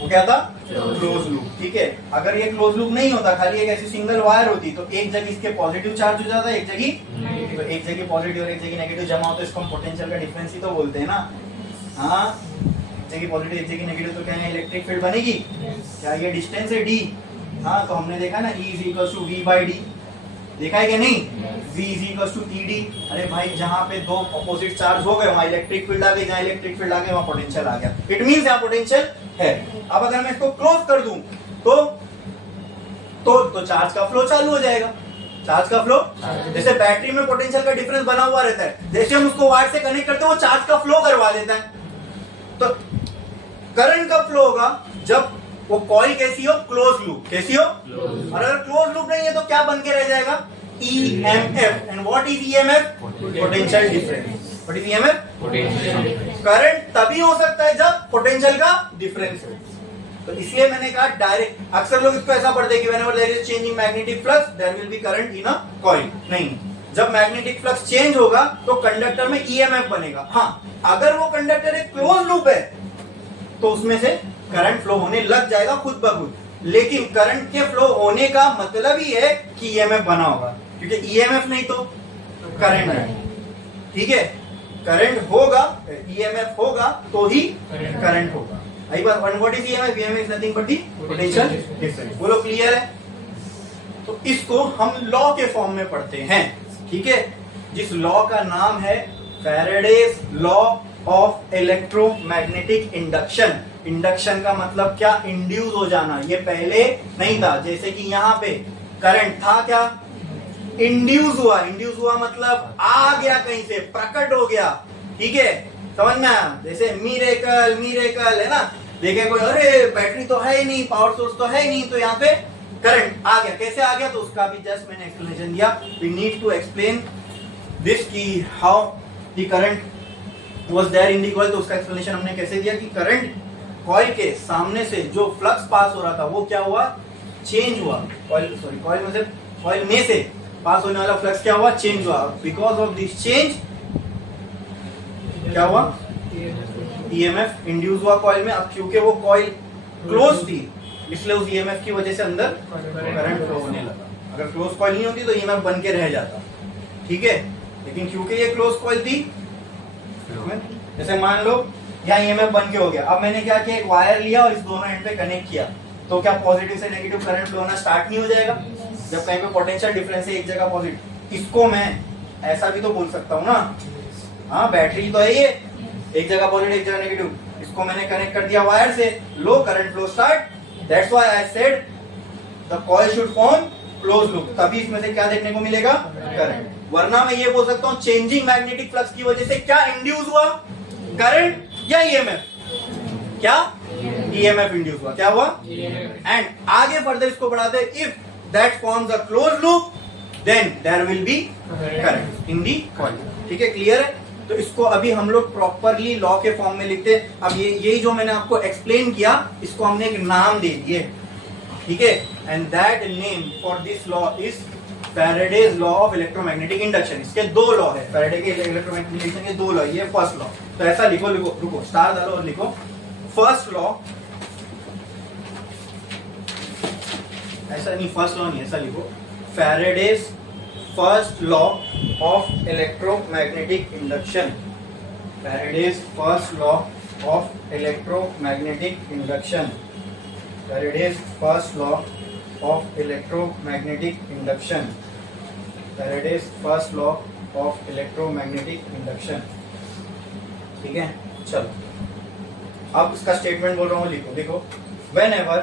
वो क्या था? क्लोज लूप, ठीक है। अगर ये क्लोज लूप नहीं होता, खाली एक ऐसी सिंगल वायर होती, तो एक जगह इसके पॉजिटिव चार्ज हो जाता, एक जगह तो एक जगह पॉजिटिव और एक जगह नेगेटिव जमा होता है, इसको हम पोटेंशियल का डिफरेंस ही तो बोलते हैं ना। हाँ, एक जगह पॉजिटिव एक जगह नेगेटिव, तो क्या है, इलेक्ट्रिक फील्ड बनेगी। क्या ये डिस्टेंस है d? हाँ, तो हमने देखा ना E is equal to V by D, देखा है कि नहीं? V is equal to ED। अरे भाई, जहां पे दो ऑपोजिट चार्ज हो गए वहां इलेक्ट्रिक फील्ड आ गई, जहां इलेक्ट्रिक फील्ड आ गई वहां पोटेंशियल आ गया। इट मींस यहां पोटेंशियल है। अब अगर मैं इसको क्लोज कर दूं तो चार्ज का फ्लो चालू हो जाएगा। चार्ज का फ्लो, जैसे बैटरी में पोटेंशियल का डिफरेंस बना हुआ रहता है, जैसे हम उसको वायर से कनेक्ट करते हैं वो चार्ज का फ्लो करवा देता है। तो करंट का फ्लो होगा जब वो कॉइल कैसी हो? Close loop. कैसी हो? और अगर क्लोज लूप नहीं है तो क्या बन के रह जाएगा? EMF। And what is EMF? Potential difference. What is EMF? Current तभी हो सकता है जब पोटेंशियल का डिफरेंस हो। तो इसलिए मैंने कहा डायरेक्ट, अक्सर लोग इसको ऐसा पढ़ते हैं कि whenever there is change in magnetic flux there will be current in a coil. नहीं, जब मैग्नेटिक फ्लक्स चेंज होगा तो कंडक्टर में EMF बनेगा। हाँ, अगर वो कंडक्टर एक क्लोज लूप है तो उसमें से करंट फ्लो होने लग जाएगा खुद ब खुद। लेकिन करंट के फ्लो होने का मतलब ही है कि EMF बना होगा, क्योंकि EMF नहीं तो करंट है, ठीक है। करंट होगा, EMF होगा तो ही करंट होगा। आई बात। What is EMF? EMF is nothing but the potential difference. बोलो, क्लियर है? तो इसको हम लॉ के फॉर्म में पढ़ते हैं, ठीक है, जिस लॉ का नाम है Faraday's law of electromagnetic induction. Induction का मतलब क्या? इंड्यूस हो जाना। ये पहले नहीं था। जैसे कि यहाँ पे करंट था, क्या? इंड्यूस हुआ। इंड्यूस हुआ मतलब आ गया, कहीं से प्रकट हो गया, ठीक है, समझ में आया? जैसे मिरेकल है ना, देखे कोई, अरे बैटरी तो है ही नहीं, पावर सोर्स तो है ही नहीं, तो यहाँ पे करंट आ गया। कैसे आ गया? तो उसका भी जस्ट मैंने एक्सप्लेनेशन दिया। We need to explain this की how the current was there in the coil. तो उसका एक्सप्लेनेशन हमने कैसे दिया कि करंट कॉइल के सामने से जो फ्लक्स पास हो रहा था वो क्या हुआ? चेंज हुआ। कॉइल में से पास होने वाला फ्लक्स क्या हुआ? चेंज हुआ। बिकॉज ऑफ दिस चेंज क्या हुआ? EMF इंड्यूस हुआ कॉइल में। अब क्योंकि वो कॉइल क्लोज थी इसलिए उस EMF की वजह से अंदर करंट फ्लो होने लगा। अगर क्लोज कॉइल नहीं होती तो EMF बन के रह जाता, ठीक है। लेकिन क्योंकि ये क्लोज कॉइल थी, जैसे मान लो यहाँ EMF बन के हो गया। अब मैंने क्या किया, एक वायर लिया और इस दोनों एंड पे कनेक्ट किया, तो क्या पॉजिटिव से नेगेटिव करंट फ्लो होना स्टार्ट नहीं हो जाएगा? जब कहीं पे पोटेंशियल डिफरेंस है, एक जगह पॉजिटिव। इसको मैं ऐसा भी तो बोल सकता हूँ ना, हाँ, बैटरी तो है ये, एक जगह पॉजिटिव एक जगह नेगेटिव। इसको मैंने कनेक्ट कर दिया वायर से, लो current flow start. That's why I said the coil should form close loop. तभी इसमें से क्या देखने को मिलेगा? करंट। वरना मैं ये बोल सकता हूँ चेंजिंग मैग्नेटिक फ्लक्स की वजह से क्या इंड्यूस हुआ? करंट या EMF? क्या? EMF इंड्यूस हुआ। क्या हुआ? एंड आगे फर्दर इसको बढ़ाते हैं, if that forms a close loop then there will be current in the coil. ठीक है, क्लियर है? तो इसको अभी हम लोग प्रॉपरली लॉ के फॉर्म में लिखते हैं। अब ये जो मैंने आपको एक्सप्लेन किया, इसको हमने एक नाम दे दिए, ठीक है। And that name for this law is Faraday's law of electromagnetic induction. इसके दो लॉ है, फैराडे के इलेक्ट्रोमैग्नेटिक इंडक्शन के दो लॉ। ये फर्स्ट लॉ, तो ऐसा लिखो, रुको स्टार डालो और लिखो फर्स्ट लॉ। ऐसा नहीं, फर्स्ट लॉ नहीं, ऐसा लिखो Faraday's first law of electromagnetic induction. Faraday's first law of electromagnetic induction. Faraday's first law of electromagnetic induction. Faraday's first law of electromagnetic induction. ठीक है, चलो अब इसका स्टेटमेंट बोल रहा हूँ, लिखो देखो। whenever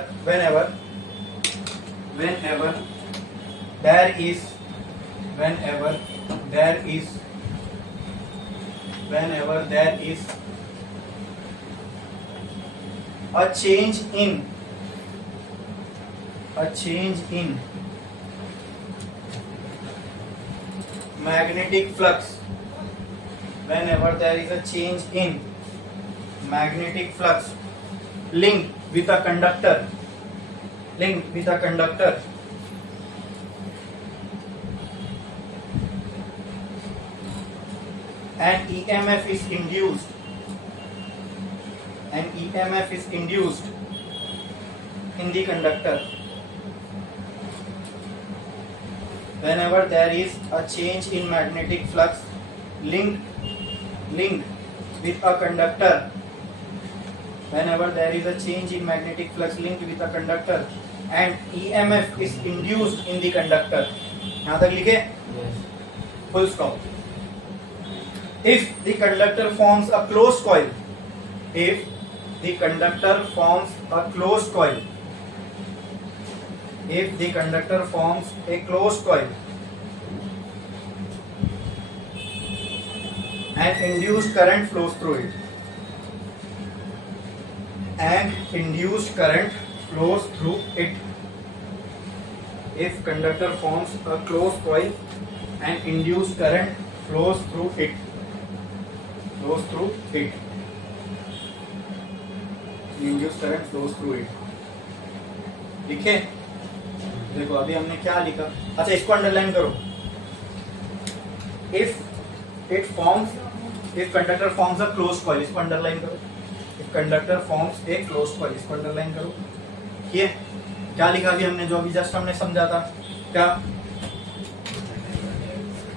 there is a change in magnetic flux, whenever there is a change in magnetic flux linked with a conductor, an EMF is induced in the conductor. Whenever there is a change in magnetic flux linked with a conductor, whenever there is a change in magnetic flux linked with a conductor and EMF is induced in the conductor, यहाँ तक लिखे? Full stop. If the conductor forms a closed coil, and induced current flows through it, if conductor forms a closed coil and induced current flows through it, ठीक है। देखो अभी हमने क्या लिखा, अच्छा इसको अंडरलाइन करो। if conductor forms a closed coil, इसको अंडरलाइन करो। if conductor forms a closed coil, इसको अंडरलाइन करो। ठीक है, क्या लिखा अभी हमने, जो अभी जस्ट हमने समझा था, क्या?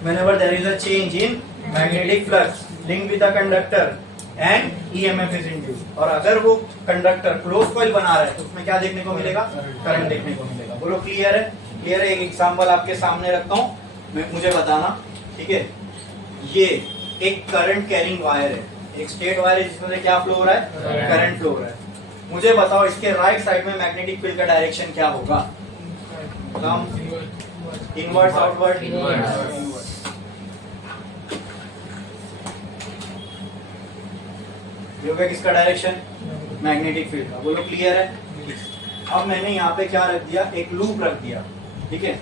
whenever there is a change in magnetic flux linked with a conductor and EMF is induced, और अगर वो कंडक्टर क्लोज कॉइल बना रहा है तो उसमें क्या देखने को मिलेगा? करंट देखने को मिलेगा। बोलो क्लियर है? क्लियर है? एक एग्जांपल आपके सामने रखता हूँ, मुझे बताना। ठीक है, ये एक करंट कैरिंग वायर है, एक स्ट्रेट वायर है जिसमें से क्या फ्लो हो रहा है? करंट फ्लो हो रहा है। मुझे बताओ इसके राइट साइड में मैग्नेटिक फील्ड का डायरेक्शन क्या होगा? Inverse, outward? ये हो गया किसका डायरेक्शन? मैग्नेटिक फील्ड का। बोलो क्लियर है? अब मैंने यहाँ पे क्या रख दिया? एक लूप रख दिया। ठीक है,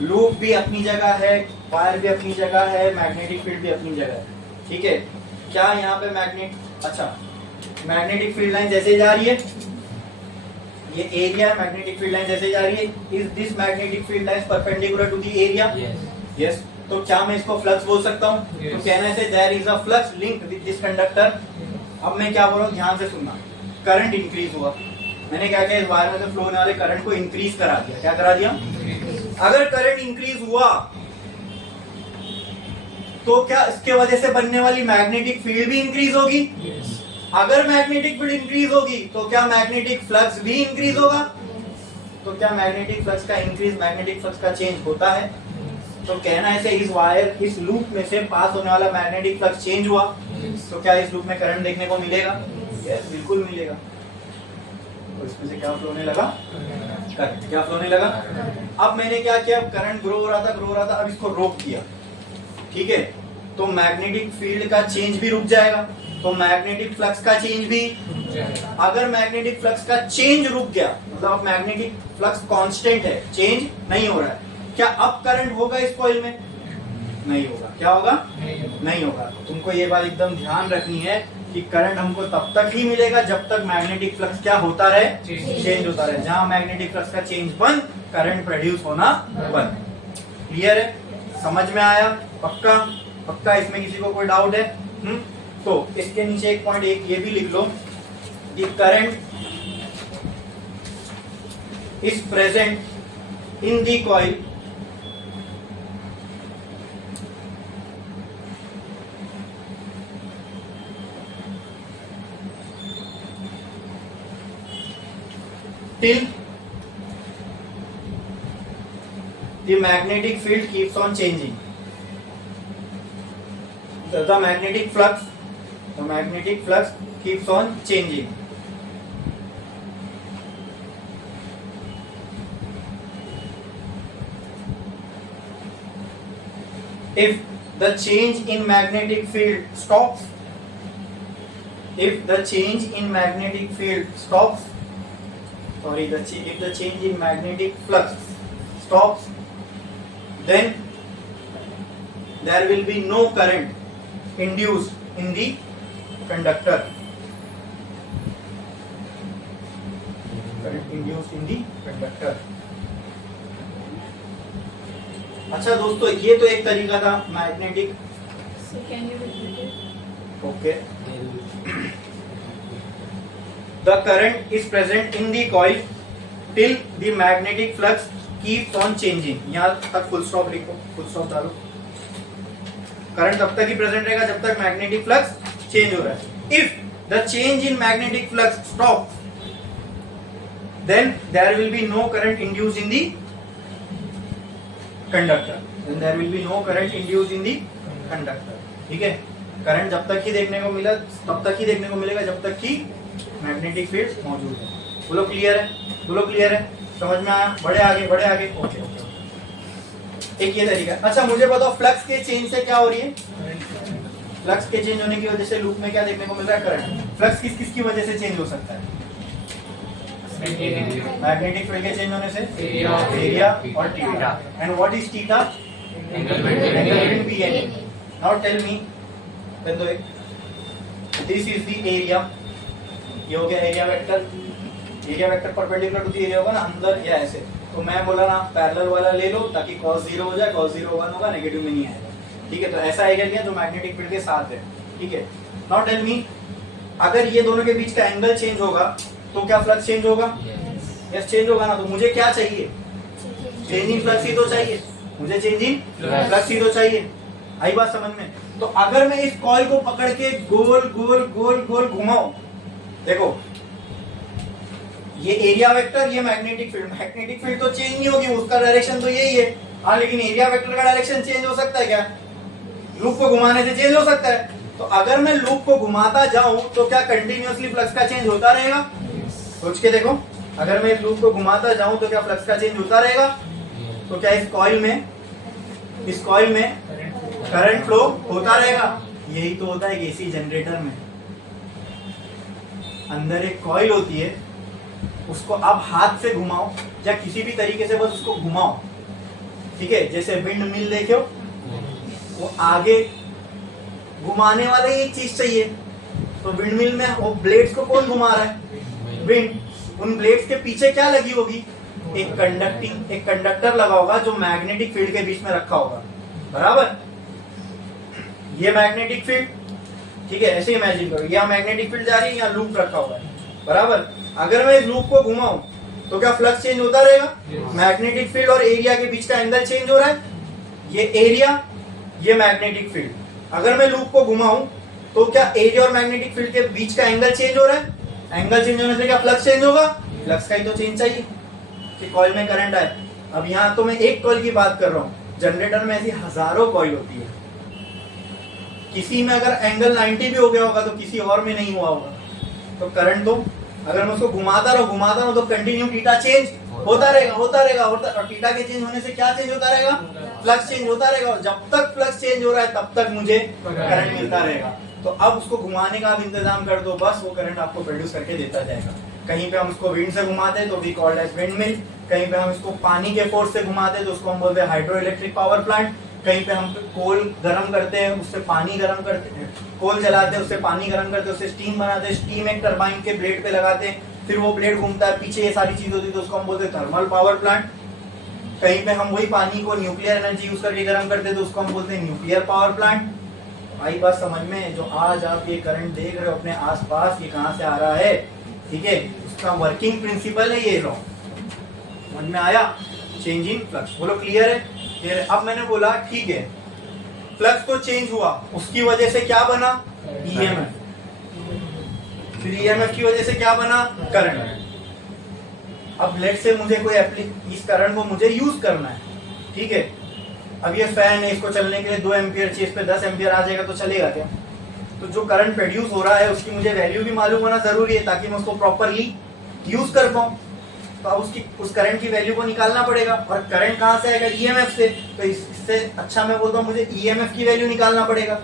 लूप भी अपनी जगह है, वायर भी अपनी जगह है, मैग्नेटिक फील्ड भी अपनी जगह है। ठीक है, क्या यहाँ पे मैग्नेटिक फील्ड लाइन जैसे जा रही है, ये एरिया मैग्नेटिक फील्ड लाइन जैसे जा रही है, is this magnetic field line perpendicular to the area? Yes. तो क्या मैं इसको फ्लक्स बोल सकता हूँ? तो कहना है there is a flux linked with this conductor. अब मैं क्या बोल रहा हूँ, ध्यान से सुनना। करंट इंक्रीज हुआ, मैंने क्या किया? इस वायर में से फ्लो होने वाले करंट को इंक्रीज करा दिया। क्या करा दिया? अगर करंट इंक्रीज हुआ तो क्या इसके वजह से बनने वाली मैग्नेटिक फील्ड भी इंक्रीज होगी? अगर मैग्नेटिक फील्ड इंक्रीज होगी तो क्या मैग्नेटिक फ्लक्स भी इंक्रीज होगा? तो क्या मैग्नेटिक फ्लक्स का इंक्रीज मैग्नेटिक फ्लक्स का चेंज होता है? तो कहना है इस वायर, इस लूप में से पास होने वाला मैग्नेटिक फ्लक्स चेंज हुआ तो क्या इस लूप में करंट देखने को मिलेगा? यस, बिल्कुल मिलेगा। तो इसमें से क्या फ्लो होने लगा? करंट। क्या फ्लो होने लगा? अब मैंने क्या किया? करंट ग्रो हो रहा था, अब इसको रोक दिया। ठीक है, तो मैग्नेटिक फील्ड का चेंज भी रुक जाएगा, तो मैग्नेटिक फ्लक्स का चेंज भी। अगर मैग्नेटिक फ्लक्स का चेंज रुक गया, मतलब अब मैग्नेटिक फ्लक्स कांस्टेंट है, चेंज नहीं हो रहा है, क्या अब करंट होगा इस कॉइल में? नहीं होगा। क्या होगा? नहीं होगा। तुमको ये बात एकदम ध्यान रखनी है कि करंट हमको तब तक ही मिलेगा जब तक मैग्नेटिक फ्लक्स क्या होता रहे? चेंज होता रहे। जहां मैग्नेटिक फ्लक्स का चेंज बंद, करंट प्रोड्यूस होना बंद। क्लियर है? समझ में आया? पक्का? पक्का? इसमें किसी को कोई डाउट है? तो इसके नीचे एक पॉइंट एक ये भी लिख लो कि current is present in the coil till the magnetic field keeps on changing. the magnetic flux keeps on changing. If the change in magnetic field stops, if the change in magnetic flux stops, then there will be no current induced in the conductor. अच्छा दोस्तों, ये तो एक तरीका था magnetic. So can you repeat it? Okay. The current is present in the coil till the magnetic flux keeps on changing. यहाँ तक full stop लिखो, फुल स्टॉप डालो. करंट तब तक ही प्रेजेंट रहेगा जब तक मैग्नेटिक फ्लक्स चेंज हो रहा है. If the change in magnetic flux stop, then there will be no current induced in the conductor. ठीक है. करंट जब तक ही देखने को मिला तब तक ही देखने को मिलेगा जब तक कि मैग्नेटिक फील्ड मौजूद है. बोलो क्लियर है. समझ में आया? बढ़े आगे. ओके. एक ये तरीका. अच्छा मुझे बताओ, फ्लक्स के चेंज से क्या हो रही है? फ्लक्स के चेंज होने की वजह से लूप में क्या देखने को मिल रहा है? करंट. फ्लक्स किस की वजह से चेंज हो सकता है? मैग्नेटिक फील्ड के चेंज होने से एरिया और theta. And what is theta? Angle between B and A. Now tell me, this is the area. ये हो गया area vector. Area vector perpendicular to the area होगा ना, अंदर या ऐसे. तो मैं बोला ना पैरेलल वाला ले लो ताकि cos 0 हो जाए. cos 0 1 होगा, नेगेटिव में नहीं आएगा. ठीक है. तो ऐसा एरिया लिया जो मैग्नेटिक फील्ड के साथ है. ठीक है. नाउ टेल मी, अगर ये दोनों के बीच का एंगल चेंज होगा तो क्या फ्लक्स चेंज होगा? यस चेंज होगा ना. तो मुझे क्या चाहिए? चेंज इन फ्लक्स ही तो चाहिए. मुझे चेंज इन फ्लक्स ही तो चाहिए. आई बात समझ में? तो अगर मैं इस कॉइल को पकड़ के गोल घुमाऊं, देखो ये एरिया वेक्टर, ये मैग्नेटिक फील्ड तो चेंज नहीं होगी, उसका डायरेक्शन तो यही है. हाँ, लेकिन एरिया वेक्टर का डायरेक्शन चेंज हो सकता है क्या? लूप को घुमाने से चेंज हो सकता है. तो अगर मैं लूप को घुमाता जाऊं तो क्या कंटिन्यूअसली फ्लक्स का चेंज होता रहेगा? सोच के देखो, अगर मैं इस लूप को घुमाता जाऊं तो क्या फ्लक्स का चेंज होता रहेगा? तो क्या इस कॉइल में करंट फ्लो होता रहेगा? यही तो होता है एसी जनरेटर में. अंदर एक कॉइल होती है, उसको आप हाथ से घुमाओ या किसी भी तरीके से बस उसको घुमाओ. ठीक है. जैसे विंड मिल देखो, वो आगे घुमाने वाले एक चीज चाहिए. तो विंड मिल में वो ब्लेड्स को कौन घुमा रहा है? विंड. उन ब्लेड्स के पीछे क्या लगी होगी? एक कंडक्टर लगा होगा जो मैग्नेटिक फील्ड के बीच में रखा होगा. बराबर. ये मैग्नेटिक फील्ड. ठीक है. ऐसे इमेजिन करो, यहाँ मैग्नेटिक फील्ड जा रही है, यहाँ लूप रखा हुआ है. बराबर. अगर मैं इस लूप को घुमाऊं तो क्या फ्लक्स चेंज होता रहेगा? मैग्नेटिक फील्ड और एरिया के बीच का एंगल चेंज हो रहा है. ये एरिया, ये मैग्नेटिक फील्ड. अगर मैं लूप को घुमाऊं तो क्या एरिया और मैग्नेटिक फील्ड के बीच का एंगल चेंज हो रहा है? एंगल चेंज होने से क्या फ्लक्स चेंज होगा? फ्लक्स का ही तो चेंज चाहिए कि कॉइल में करंट आए. अब यहाँ तो मैं एक कॉइल की बात कर रहा हूँ. जनरेटर में ऐसी हजारों कॉइल होती है. किसी में अगर एंगल 90 भी हो गया होगा तो किसी और में नहीं हुआ होगा. तो करंट तो अगर मैं उसको घुमाता रहूं तो कंटिन्यू थीटा चेंज होता रहेगा. और थीटा के चेंज होने से क्या चेंज होता रहेगा? फ्लक्स चेंज होता रहेगा. और जब तक फ्लक्स चेंज हो रहा है तब तक मुझे करंट मिलता रहेगा. तो अब उसको घुमाने का आप इंतजाम कर दो, बस वो करंट आपको प्रोड्यूस करके देता जाएगा. कहीं पे हम उसको विंड से घुमाते हैं तो we called as windmill. कहीं पे हम इसको पानी के फोर्स से घुमाते हैं तो उसको हम बोलते हैं हाइड्रो इलेक्ट्रिक पावर प्लांट. कहीं पे हम कोल गर्म करते हैं, उससे पानी गर्म करते हैं. कोल जलाते हैं, उससे पानी गर्म करते हैं, उससे स्टीम बनाते हैं. स्टीम एक टरबाइन के ब्लेड पे लगाते हैं, फिर वो ब्लेड घूमता है, पीछे ये सारी चीज होती है तो उसको हम बोलते हैं थर्मल पावर प्लांट. कहीं पे हम वही पानी को न्यूक्लियर एनर्जी यूज करके गर्म करते हैं तो उसको हम बोलते हैं न्यूक्लियर पावर प्लांट. आई बात समझ में? जो आज आप ये करंट देख रहे हो अपने आसपास, ये कहाँ से आ रहा है? ठीक है. उसका वर्किंग प्रिंसिपल है ये लॉ. समझ में आया? Change in flux. बोलो क्लियर है? अब मैंने बोला ठीक है, फ्लक्स तो चेंज हुआ, उसकी वजह से क्या बना? ईएमएफ. फिर ईएमएफ की वजह से क्या बना? करंट. अब लेट से मुझे कोई इस करंट को मुझे यूज करना है. ठीक है. अब ये फैन है, इसको चलने के लिए 2 एम्पियर चाहिए, इस पे 10 एम्पियर आ जाएगा तो चलेगा क्या? तो जो करंट प्रोड्यूस हो रहा है उसकी मुझे वैल्यू भी मालूम होना जरूरी है ताकि मैं उसको प्रॉपरली यूज कर पाऊं। तो अब उस करंट की वैल्यू को निकालना पड़ेगा, और करंट कहाँ से आएगा? ईएमएफ से। तो इससे अच्छा मैं बोलता हूँ मुझे ईएमएफ की वैल्यू निकालना पड़ेगा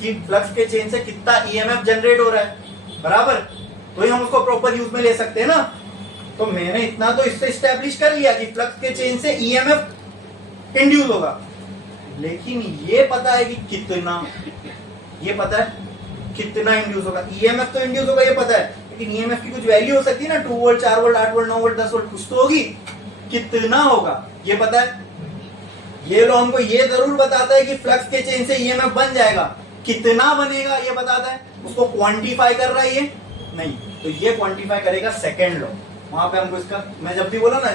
कि फ्लक्स के चेंज से कितना ईएमएफ जनरेट हो रहा है, बराबर? तो ही हम उसको प्रॉपर यूज में ले सकते हैं ना। तो मैंने इतना तो इससे स्टैब्लिश कर लिया कि फ्लक्स के चेंज से ईएमएफ इंड्यूस होगा, लेकिन ये पता है कि कितना, ये पता है कितना इंड्यूस होगा। ईएमएफ तो इंड्यूस होगा ये पता है, लेकिन ईएमएफ की कुछ वैल्यू हो सकती है ना, 2 volt, 4 volt, 8 volt, 9 volt, 10 volt, कुछ तो होगी। कितना होगा ये पता है। ये लो हमको ये जरूर बताता है कि फ्लक्स के चेंज से ईएमएफ बन जाएगा, कितना बनेगा ये बताता है। उसको क्वांटिफाई कर रहा है ये नहीं, तो ये क्वांटिफाई करेगा सेकंड लॉ। वहां पे हमको इसका, मैं जब भी बोला ना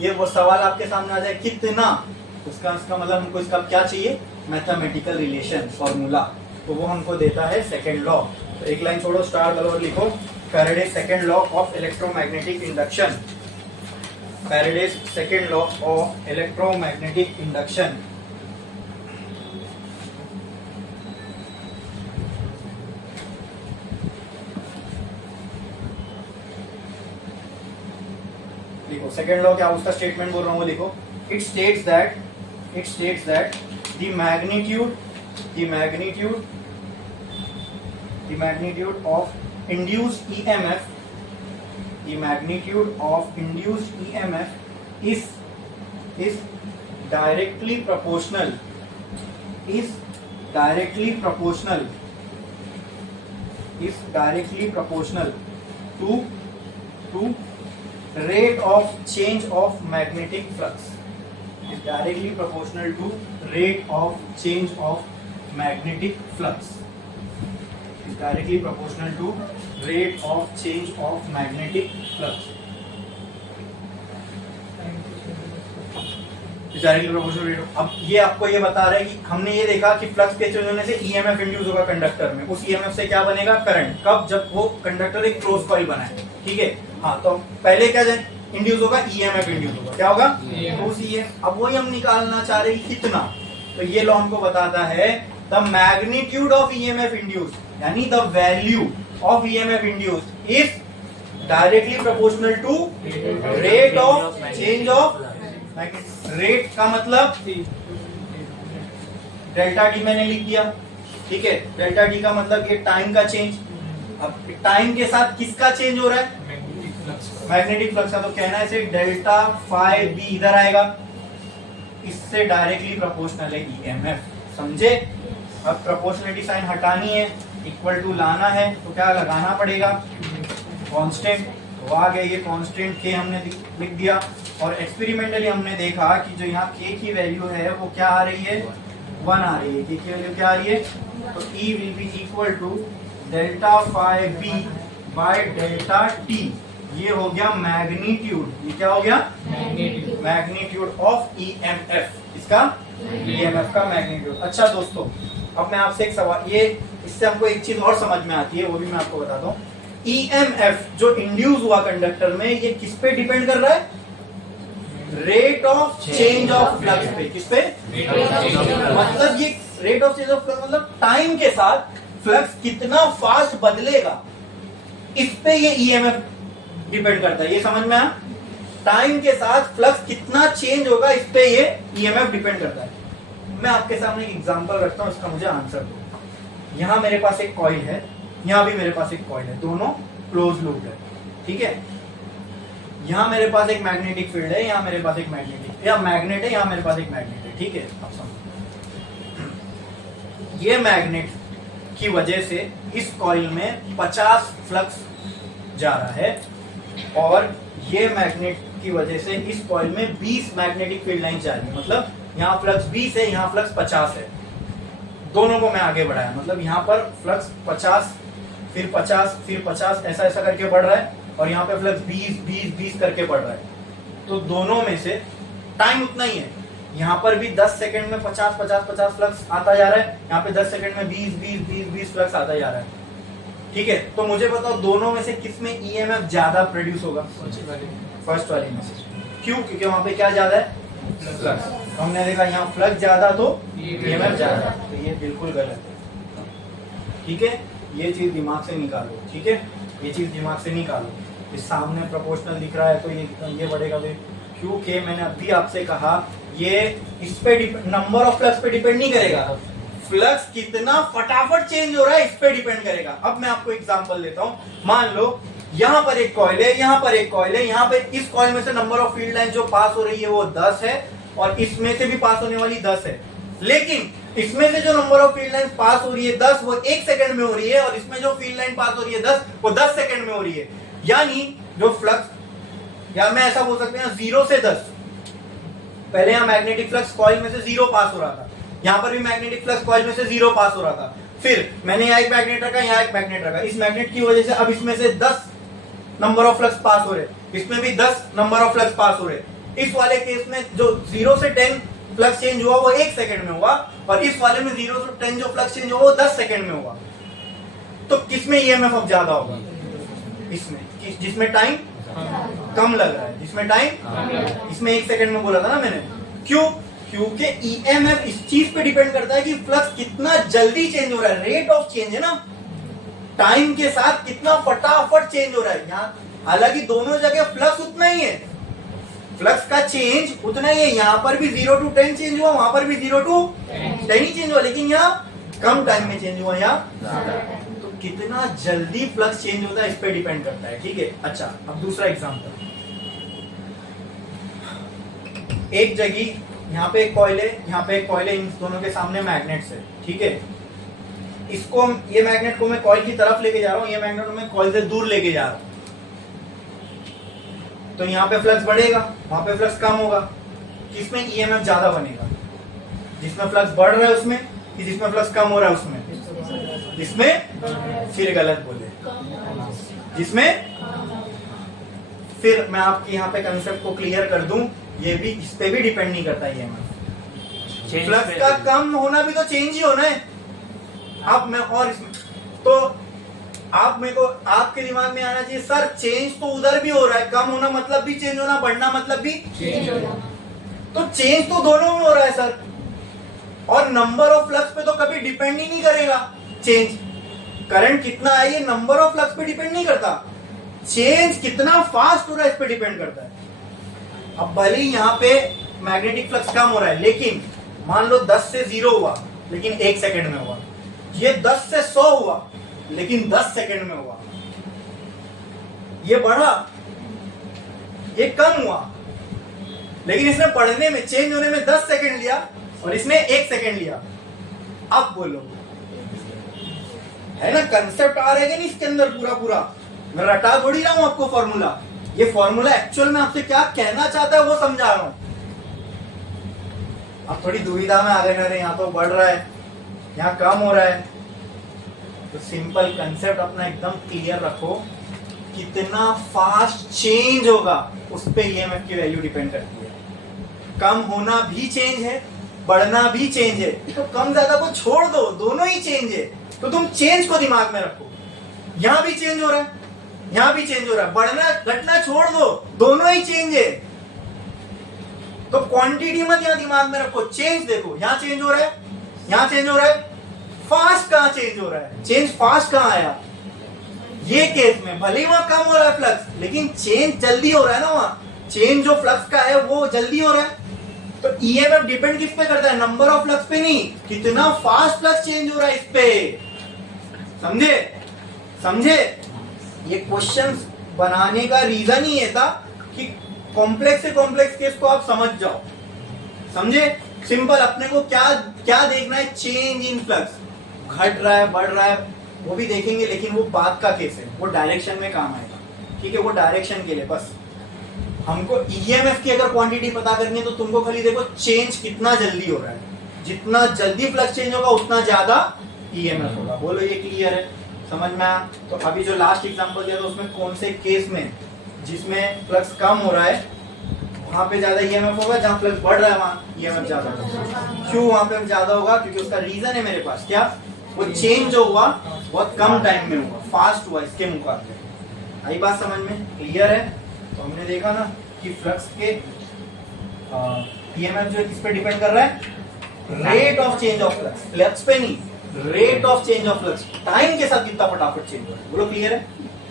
ये वो सवाल आपके सामने आ जाए कितना, उसका मतलब हमको इसका क्या चाहिए? मैथमेटिकल रिलेशन, फॉर्मूला, तो वो हमको देता है सेकंड लॉ। तो एक लाइन छोड़ो, स्टार कलर लिखो, Faraday's second law of electromagnetic induction. Faraday's second law of electromagnetic induction. लिखो सेकंड लॉ क्या, उसका स्टेटमेंट बोल रहा हूं वो लिखो। It states that the magnitude of induced EMF, the magnitude of induced EMF is directly proportional to rate of change of magnetic flux. Is directly proportional to rate of change of magnetic flux. Is directly proportional to rate of change of magnetic flux. Directly proportional rate. अब ये आपको ये बता रहा है कि हमने ये देखा कि फ्लक्स के चेंज होने से ईएमएफ इंड्यूस होगा कंडक्टर में, उस ईएमएफ से क्या बनेगा? करंट। कब? जब वो कंडक्टर एक क्लोज कॉइल बनाए, ठीक है। हाँ, तो पहले क्या इंड्यूस होगा? ईएमएफ इंड्यूस होगा। क्या होगा? तो उस ईएमएफ। अब वही हम निकालना चाह रहे हैं कितना, तो ये लॉ हमको बताता है the magnitude of EMF induce, यानी the value of EMF induce is directly proportional to rate of change of magnetic. Rate का मतलब डेल्टा डी मैंने लिख दिया, ठीक है। डेल्टा डी का मतलब ये टाइम का चेंज। अब टाइम के साथ किसका चेंज हो रहा है? मैग्नेटिक फ्लक्स का। तो कहना है इसे डेल्टा फाई बी इधर आएगा, इससे डायरेक्टली प्रोपोर्शनल है ईएमएफ, समझे। अब प्रोपोर्शनलिटी साइन हटानी है, इक्वल टू लाना है, तो क्या लगाना पड़ेगा? कांस्टेंट। तो आ गया ये कांस्टेंट के हमने लिख दिया, और एक्सपेरिमेंटली हमने देखा कि जो यहाँ के की वैल्यू है वो क्या आ रही है? 1 आ रही है। के की वैल्यू क्या आ रही है? तो E will be equal to delta phi B by delta T. ये हो गया मैग्नीट्यूड। ये क्या हो गया? Magnitude of EMF. इसका ईएमएफ का मैग्नीट्यूड। अच्छा दोस्तों, अब मैं आपसे एक सवाल, ये इससे हमको एक चीज और समझ में आती है, वो भी मैं आपको बताता हूँ। ईएमएफ जो इंड्यूस हुआ कंडक्टर में, ये किस पे डिपेंड कर रहा है? Rate of change of flux पे। किस पे? मतलब ये rate of change of flux मतलब टाइम के साथ फ्लक्स कितना फास्ट बदलेगा, इस पे ये ईएमएफ डिपेंड करता है। ये समझ में आया? टाइम के साथ फ्लक्स कितना चेंज होगा, इस पे ये ईएमएफ डिपेंड करता है। मैं आपके सामने एक एग्जांपल रखता हूं, इसका मुझे आंसर दो। यहां मेरे पास एक कॉइल है, यहां भी मेरे पास एक कॉइल है, दोनों क्लोज लूप है, ठीक है। यहां मेरे पास एक मैग्नेटिक फील्ड है, यहां मेरे पास एक मैग्नेट है, यहां मेरे पास एक मैग्नेट है, ठीक है। अब समझो, ये मैग्नेट की वजह से इस कॉइल में 50 फ्लक्स जा रहा है, और ये मैग्नेट की वजह से इस कॉइल में 20 मैग्नेटिक फील्ड लाइन जा रही है। मतलब यहाँ फ्लक्स 20 है, यहाँ फ्लक्स 50 है। दोनों को मैं आगे बढ़ाया, मतलब यहाँ पर फ्लक्स 50 फिर 50 फिर 50 ऐसा ऐसा करके बढ़ रहा है, और यहाँ पे फ्लक्स 20 करके बढ़ रहा है। तो दोनों में से टाइम उतना ही है। यहाँ पर भी 10 सेकंड में 50 फ्लक्स आता जा रहा है, यहाँ पे 10 सेकंड में 20 फ्लक्स आता जा रहा है, ठीक है। तो मुझे बताओ दोनों में से किस में ईएमएफ ज्यादा प्रोड्यूस होगा? फर्स्ट वाली में से। क्यों? क्योंकि वहां पे क्या ज्यादा है? फ्लक्स। हमने देखा यहाँ फ्लक्स ज्यादा तो ईएमएफ ज्यादा, तो ये बिल्कुल गलत है। ठीक है, ये चीज दिमाग से निकालो। ठीक है, ये चीज दिमाग से निकालो। इस सामने प्रोपोर्शनल दिख रहा है तो ये बढ़ेगा भी, क्योंकि मैंने अभी आपसे कहा ये इस पे नंबर ऑफ फ्लक्स पे डिपेंड नहीं करेगा, फ्लक्स कितना फटाफट चेंज हो रहा है इस पे डिपेंड करेगा। अब मैं आपको एग्जांपल देता हूँ। मान लो यहाँ पर एक कॉइल है, यहाँ पर एक कॉइल है, यहाँ पे इस कॉइल में से नंबर ऑफ फील्ड लाइन जो पास हो रही है वो 10 है और इसमें से भी पास होने वाली 10 है, लेकिन इसमें से जो नंबर ऑफ फील्ड लाइन पास हो रही है 10 वो 1 सेकंड में हो रही है और इसमें जो फील्ड लाइन पास हो रही है 10 वो 10 सेकंड में हो रही है। यानी जो फ्लक्स, या मैं ऐसा बोल सकते हैं 0 से 10, पहले यहाँ मैग्नेटिक फ्लक्स कॉइल में से 0 पास हो रहा था, यहाँ पर भी मैग्नेटिक फ्लक्स कॉइल में से 0 पास हो रहा था, फिर मैंने यहाँ एक मैग्नेट रखा, यहाँ एक मैग्नेट रखा, इस मैग्नेट की वजह से अब इसमें से 10 नंबर ऑफ फ्लक्स पास हो रहे, इसमें भी 10 नंबर ऑफ फ्लक्स पास हो रहे। इस वाले केस में जो 0 से 10 फ्लक्स चेंज हुआ वो 1 सेकंड में हुआ और इस वाले में 0 से 10 जो फ्लक्स चेंज हुआ वो 10 सेकंड में हुआ। तो किसमें ईएमएफ अब ज्यादा होगा? इसमें, जिसमें टाइम कम लग रहा है, जिसमें टाइम, इसमें 1 सेकंड में बोला था ना मैंने। क्यों? क्योंकि ईएमएफ इस चीज पे डिपेंड करता है कि फ्लक्स कितना जल्दी चेंज हो रहा है, रेट ऑफ चेंज है ना, टाइम के साथ कितना फटाफट चेंज हो रहा है। यहाँ हालांकि दोनों जगह फ्लक्स उतना ही है, फ्लक्स का चेंज उतना ही है, यहाँ पर भी 0 to 10 चेंज हुआ, वहां पर भी 0 to 10 ही चेंज हुआ, लेकिन यहाँ कम टाइम में चेंज हुआ, यहाँ तो कितना जल्दी फ्लक्स चेंज होता है इस पे डिपेंड करता है। ठीक है, अच्छा अब दूसरा एग्जांपल, एक जगह यहाँ पे एक कॉइल है, यहाँ पे एक कॉइल है, इन दोनों के सामने मैग्नेट्स है। ठीक है, इसको, ये मैग्नेट को मैं कॉइल की तरफ लेके जा रहा हूँ, ये मैग्नेट को मैं कॉइल से दूर लेके जा रहा हूँ, तो यहाँ पे फ्लक्स बढ़ेगा, वहां पे फ्लक्स कम होगा। किसमें ईएमएफ ज्यादा बनेगा? जिसमें फ्लक्स बढ़ रहा है उसमें, कि जिसमें फ्लक्स कम हो रहा है उसमें? जिसमें, फिर गलत बोले, जिसमें, फिर मैं आपके यहाँ पे कंसेप्ट को क्लियर कर दूं, ये भी इस पे भी डिपेंड नहीं करता ईएमएफ। फ्लक्स का कम होना भी तो चेंज ही होना है। अब मैं और इसमें तो आप मेरे को, आपके दिमाग में आना चाहिए सर चेंज तो उधर भी हो रहा है, कम होना मतलब भी चेंज होना, बढ़ना मतलब भी चेंज होना, तो चेंज तो दोनों में हो रहा है सर, और नंबर ऑफ फ्लक्स पे तो कभी डिपेंड ही नहीं करेगा चेंज। करंट कितना है ये नंबर ऑफ फ्लक्स पे डिपेंड नहीं करता, चेंज कितना फास्ट हो रहा है इस पे डिपेंड करता है। अब भले ही यहाँ पे मैग्नेटिक फ्लक्स कम हो रहा है, लेकिन मान लो 10 से 0 हुआ लेकिन 1 सेकंड में हुआ, ये 10 से 100 हुआ लेकिन 10 सेकंड में हुआ, ये बढ़ा, ये कम हुआ, लेकिन इसने पढ़ने में, चेंज होने में 10 सेकंड लिया और इसने 1 सेकंड लिया। अब बोलो, है ना कंसेप्ट आ रहा है नहीं इसके अंदर पूरा पूरा? मैं रटा थोड़ी रहा हूं आपको फॉर्मूला, ये फॉर्मूला एक्चुअल में आपसे क्या कहना चाहता है वो समझा रहा हूं। अब थोड़ी दुविधा में आ गए, अरे यहाँ तो बढ़ रहा है, यहाँ कम हो रहा है, तो सिंपल कंसेप्ट अपना एकदम क्लियर रखो, कितना फास्ट चेंज होगा उस पे ईएमएफ की वैल्यू डिपेंड करती है। कम होना भी चेंज है, बढ़ना भी चेंज है, तो कम ज्यादा को छोड़ दो, दोनों ही चेंज है, तो तुम चेंज को दिमाग में रखो। यहां भी चेंज हो रहा है, यहां भी चेंज हो रहा है, बढ़ना घटना छोड़ दो, दोनों ही चेंज है, तो क्वांटिटी मत यहां दिमाग में रखो, चेंज देखो, यहां चेंज हो रहा है, यहां चेंज हो रहा है, फास्ट कहां चेंज हो रहा है, चेंज फास्ट कहां आया? ये केस में भले ही वहां कम हो रहा है फ्लक्स, लेकिन चेंज जल्दी हो रहा है ना, वहां चेंज जो फ्लक्स का है वो जल्दी हो रहा है। तो ईएमएफ डिपेंड किस पे करता है? नंबर ऑफ फ्लक्स पे नहीं, कितना फास्ट फ्लक्स चेंज हो रहा है इस पे। समझे? समझे? ये क्वेश्चन बनाने का रीजन ही ये था कि कॉम्प्लेक्स से कॉम्प्लेक्स केस को आप समझ जाओ। समझे? सिंपल अपने को क्या क्या देखना है, चेंज इन फ्लक्स, घट रहा है बढ़ रहा है वो भी देखेंगे, लेकिन वो बाद का केस है, वो डायरेक्शन में काम आएगा। ठीक है, वो डायरेक्शन के लिए बस हमको ईएमएफ की अगर क्वांटिटी पता करनी है तो तुमको खाली देखो चेंज कितना जल्दी हो रहा है, जितना जल्दी फ्लक्स चेंज होगा उतना ज्यादा ईएमएफ होगा। बोलो ये क्लियर है? समझ में आया? तो अभी जो लास्ट एग्जांपल दिया था उसमें कौन से केस में जिसमें फ्लक्स कम हो रहा है वहां पे ज्यादा ईएमएफ होगा, जहां फ्लक्स बढ़ रहा है वहां ईएमएफ ज्यादा होगा। क्यों वहां पे ज्यादा होगा? क्योंकि उसका रीजन है मेरे पास, क्या वो चेंज जो हुआ बहुत कम टाइम में हुआ, फास्ट हुआ इसके मुकाबले। आई बात समझ में? क्लियर है? तो हमने देखा ना कि फ्लक्स के ईएमएफ जो है किस पे डिपेंड कर रहा है? Rate of change of flux, flux पे नहीं, rate of change of flux, time के साथ कितना फटाफट चेंज हो रहा है। बोलो क्लियर है?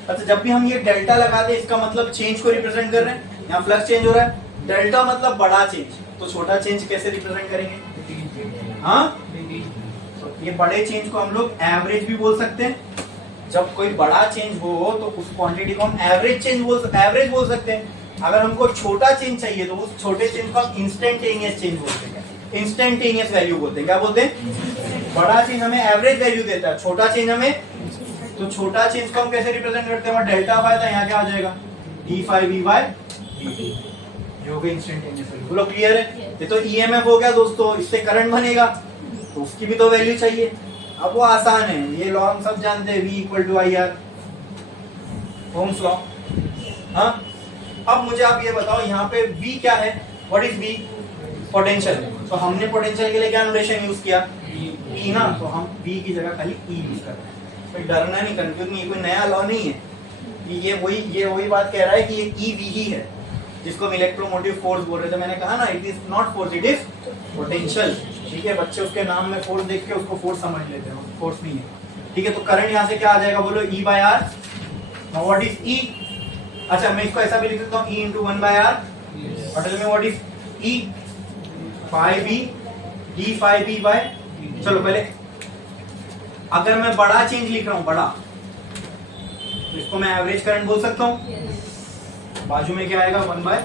अच्छा, जब भी हम ये डेल्टा लगाते हैं इसका मतलब चेंज को रिप्रेजेंट कर रहे हैं। यहाँ फ्लक्स चेंज हो रहा है, डेल्टा मतलब बड़ा चेंज, तो छोटा चेंज कैसे रिप्रेजेंट करेंगे? हाँ, तो ये बड़े चेंज को हम लोग एवरेज भी बोल सकते हैं। जब कोई बड़ा चेंज हो तो उस क्वांटिटी को हम एवरेज बोल सकते हैं। अगर हमको छोटा चेंज चाहिए तो उस छोटे चेंज को हम इंस्टेंटेनियस चेंज बोलते हैं, इंस्टेंटेनियस वैल्यू बोलते हैं। क्या बोलते हैं? बड़ा चेंज हमें एवरेज वैल्यू देता है, छोटा चेंज हमें, तो छोटा चेंज को हम कैसे रिप्रेजेंट करते हैं? डेल्टा फाइव था, यहाँ क्या आ जाएगा? d5v/dt, जो कि इंस्टेंटेनियस वैल्यू। बोलो क्लियर है? ये तो ईएमएफ हो गया दोस्तों, इससे करंट बनेगा तो उसकी भी तो वैल्यू चाहिए। अब वो आसान है, ये लॉ हम सब जानते हैं, V = IR, ओम्स लॉ। हाँ, अब मुझे आप ये बताओ यहाँ पे V क्या है? What is V? पोटेंशियल। तो हमने पोटेंशियल के लिए क्या नोटेशन यूज किया? E ना, तो हम V की जगह खाली E यूज कर रहे हैं। कोई डरना नहीं, कंफ्यूज नहीं, कोई नया लॉ नहीं है। ये वही बात कह रहा है कि ये EV ही है जिसको हम इलेक्ट्रोमोटिव फोर्स बोल रहे थे। मैंने कहा ना, it is not force, it is potential. ठीक है, बच्चे उसके नाम में फोर्स देख के उसको फोर्स समझ लेते हैं, फोर्स नहीं है। ठीक है, तो करंट यहाँ से क्या आ जाएगा? बोलो E/R। Now what is E? अच्छा, मैं इसको ऐसा भी लिख सकता हूँ, E × 1/R। बटल में what is E? 5V d5V/, चलो पहले अगर मैं बड़ा चेंज लिख रहा हूँ, बड़ा, तो इसको मैं एवरेज करंट बोल सकता हूँ। बाजू में क्या आएगा? 1/R।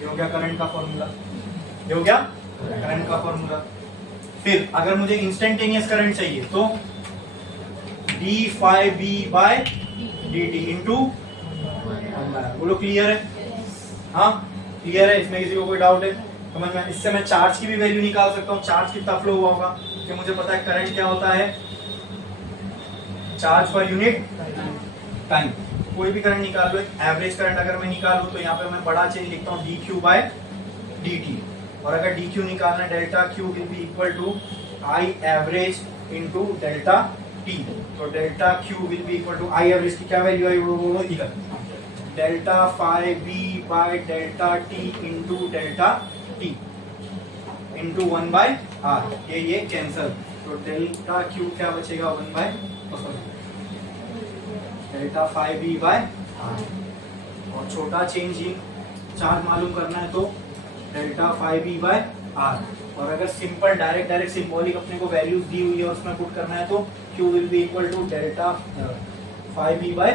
ये हो गया करंट का फॉर्मूला, ये हो गया करंट का फॉर्मूला। फिर अगर मुझे इंस्टेंटेनियस करंट चाहिए तो d5V/dt इंटू 1/R। बोलो क्लियर है? हाँ क्लियर है, इसमें किसी को कोई डाउट है? तो मैं इससे मैं चार्ज की भी वैल्यू निकाल सकता हूँ, चार्ज कितना फ्लो हुआ होगा, कि मुझे पता है करंट क्या होता है, चार्ज पर यूनिट टाइम। कोई भी करंट निकाल लो, एवरेज करंट अगर मैं निकालूं तो यहाँ पे मैं बड़ा चेंज लिखता हूँ dq/dt, और अगर dq निकालना है, delta q will be equal to I average into delta t। तो delta q will be equal to I average की क्या वैल्यू आई? वो इधर डेल्टा 5V/डेल्टा t into delta t into 1/R। ये कैंसल, तो डेल्टा q क्या बचेगा? 1/, डेल्टा 5V/R। और छोटा चेंज इन चार्ज मालूम करना है तो डेल्टा 5V/R। और अगर सिंपल डायरेक्ट सिंबॉलिक अपने को वैल्यूज दी हुई है और उसमें पुट करना है तो Q will be equal to delta 5V/R।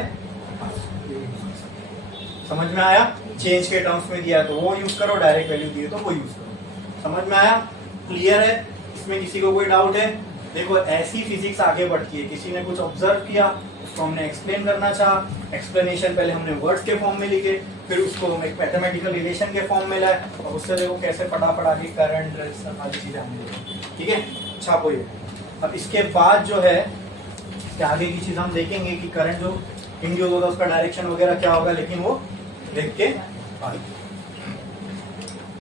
समझ में आया? चेंज के टर्म्स में दिया तो वो यूज करो, डायरेक्ट वैल्यू दिए तो वो यूज करो। समझ में आया? क्लियर है? इसमें किसी को कोई डाउट है? देखो, ऐसी फिजिक्स आगे बढ़ती है, किसी ने कुछ ऑब्जर्व किया, उसको हमने एक्सप्लेन करना चाहा, एक्सप्लेनेशन पहले हमने वर्ड्स के फॉर्म में लिखे, फिर उसको हम एक मैथमेटिकल रिलेशन के फॉर्म में लाए, और उससे देखो कैसे फटाफट आगे करंट आदि चीजें हमने देखी। ठीक है, छापो ये। अब इसके बाद जो है कि आगे की चीज हम देखेंगे कि करंट जो इंड्यूस होगा उसका डायरेक्शन वगैरह क्या होगा, लेकिन वो देख के आगे।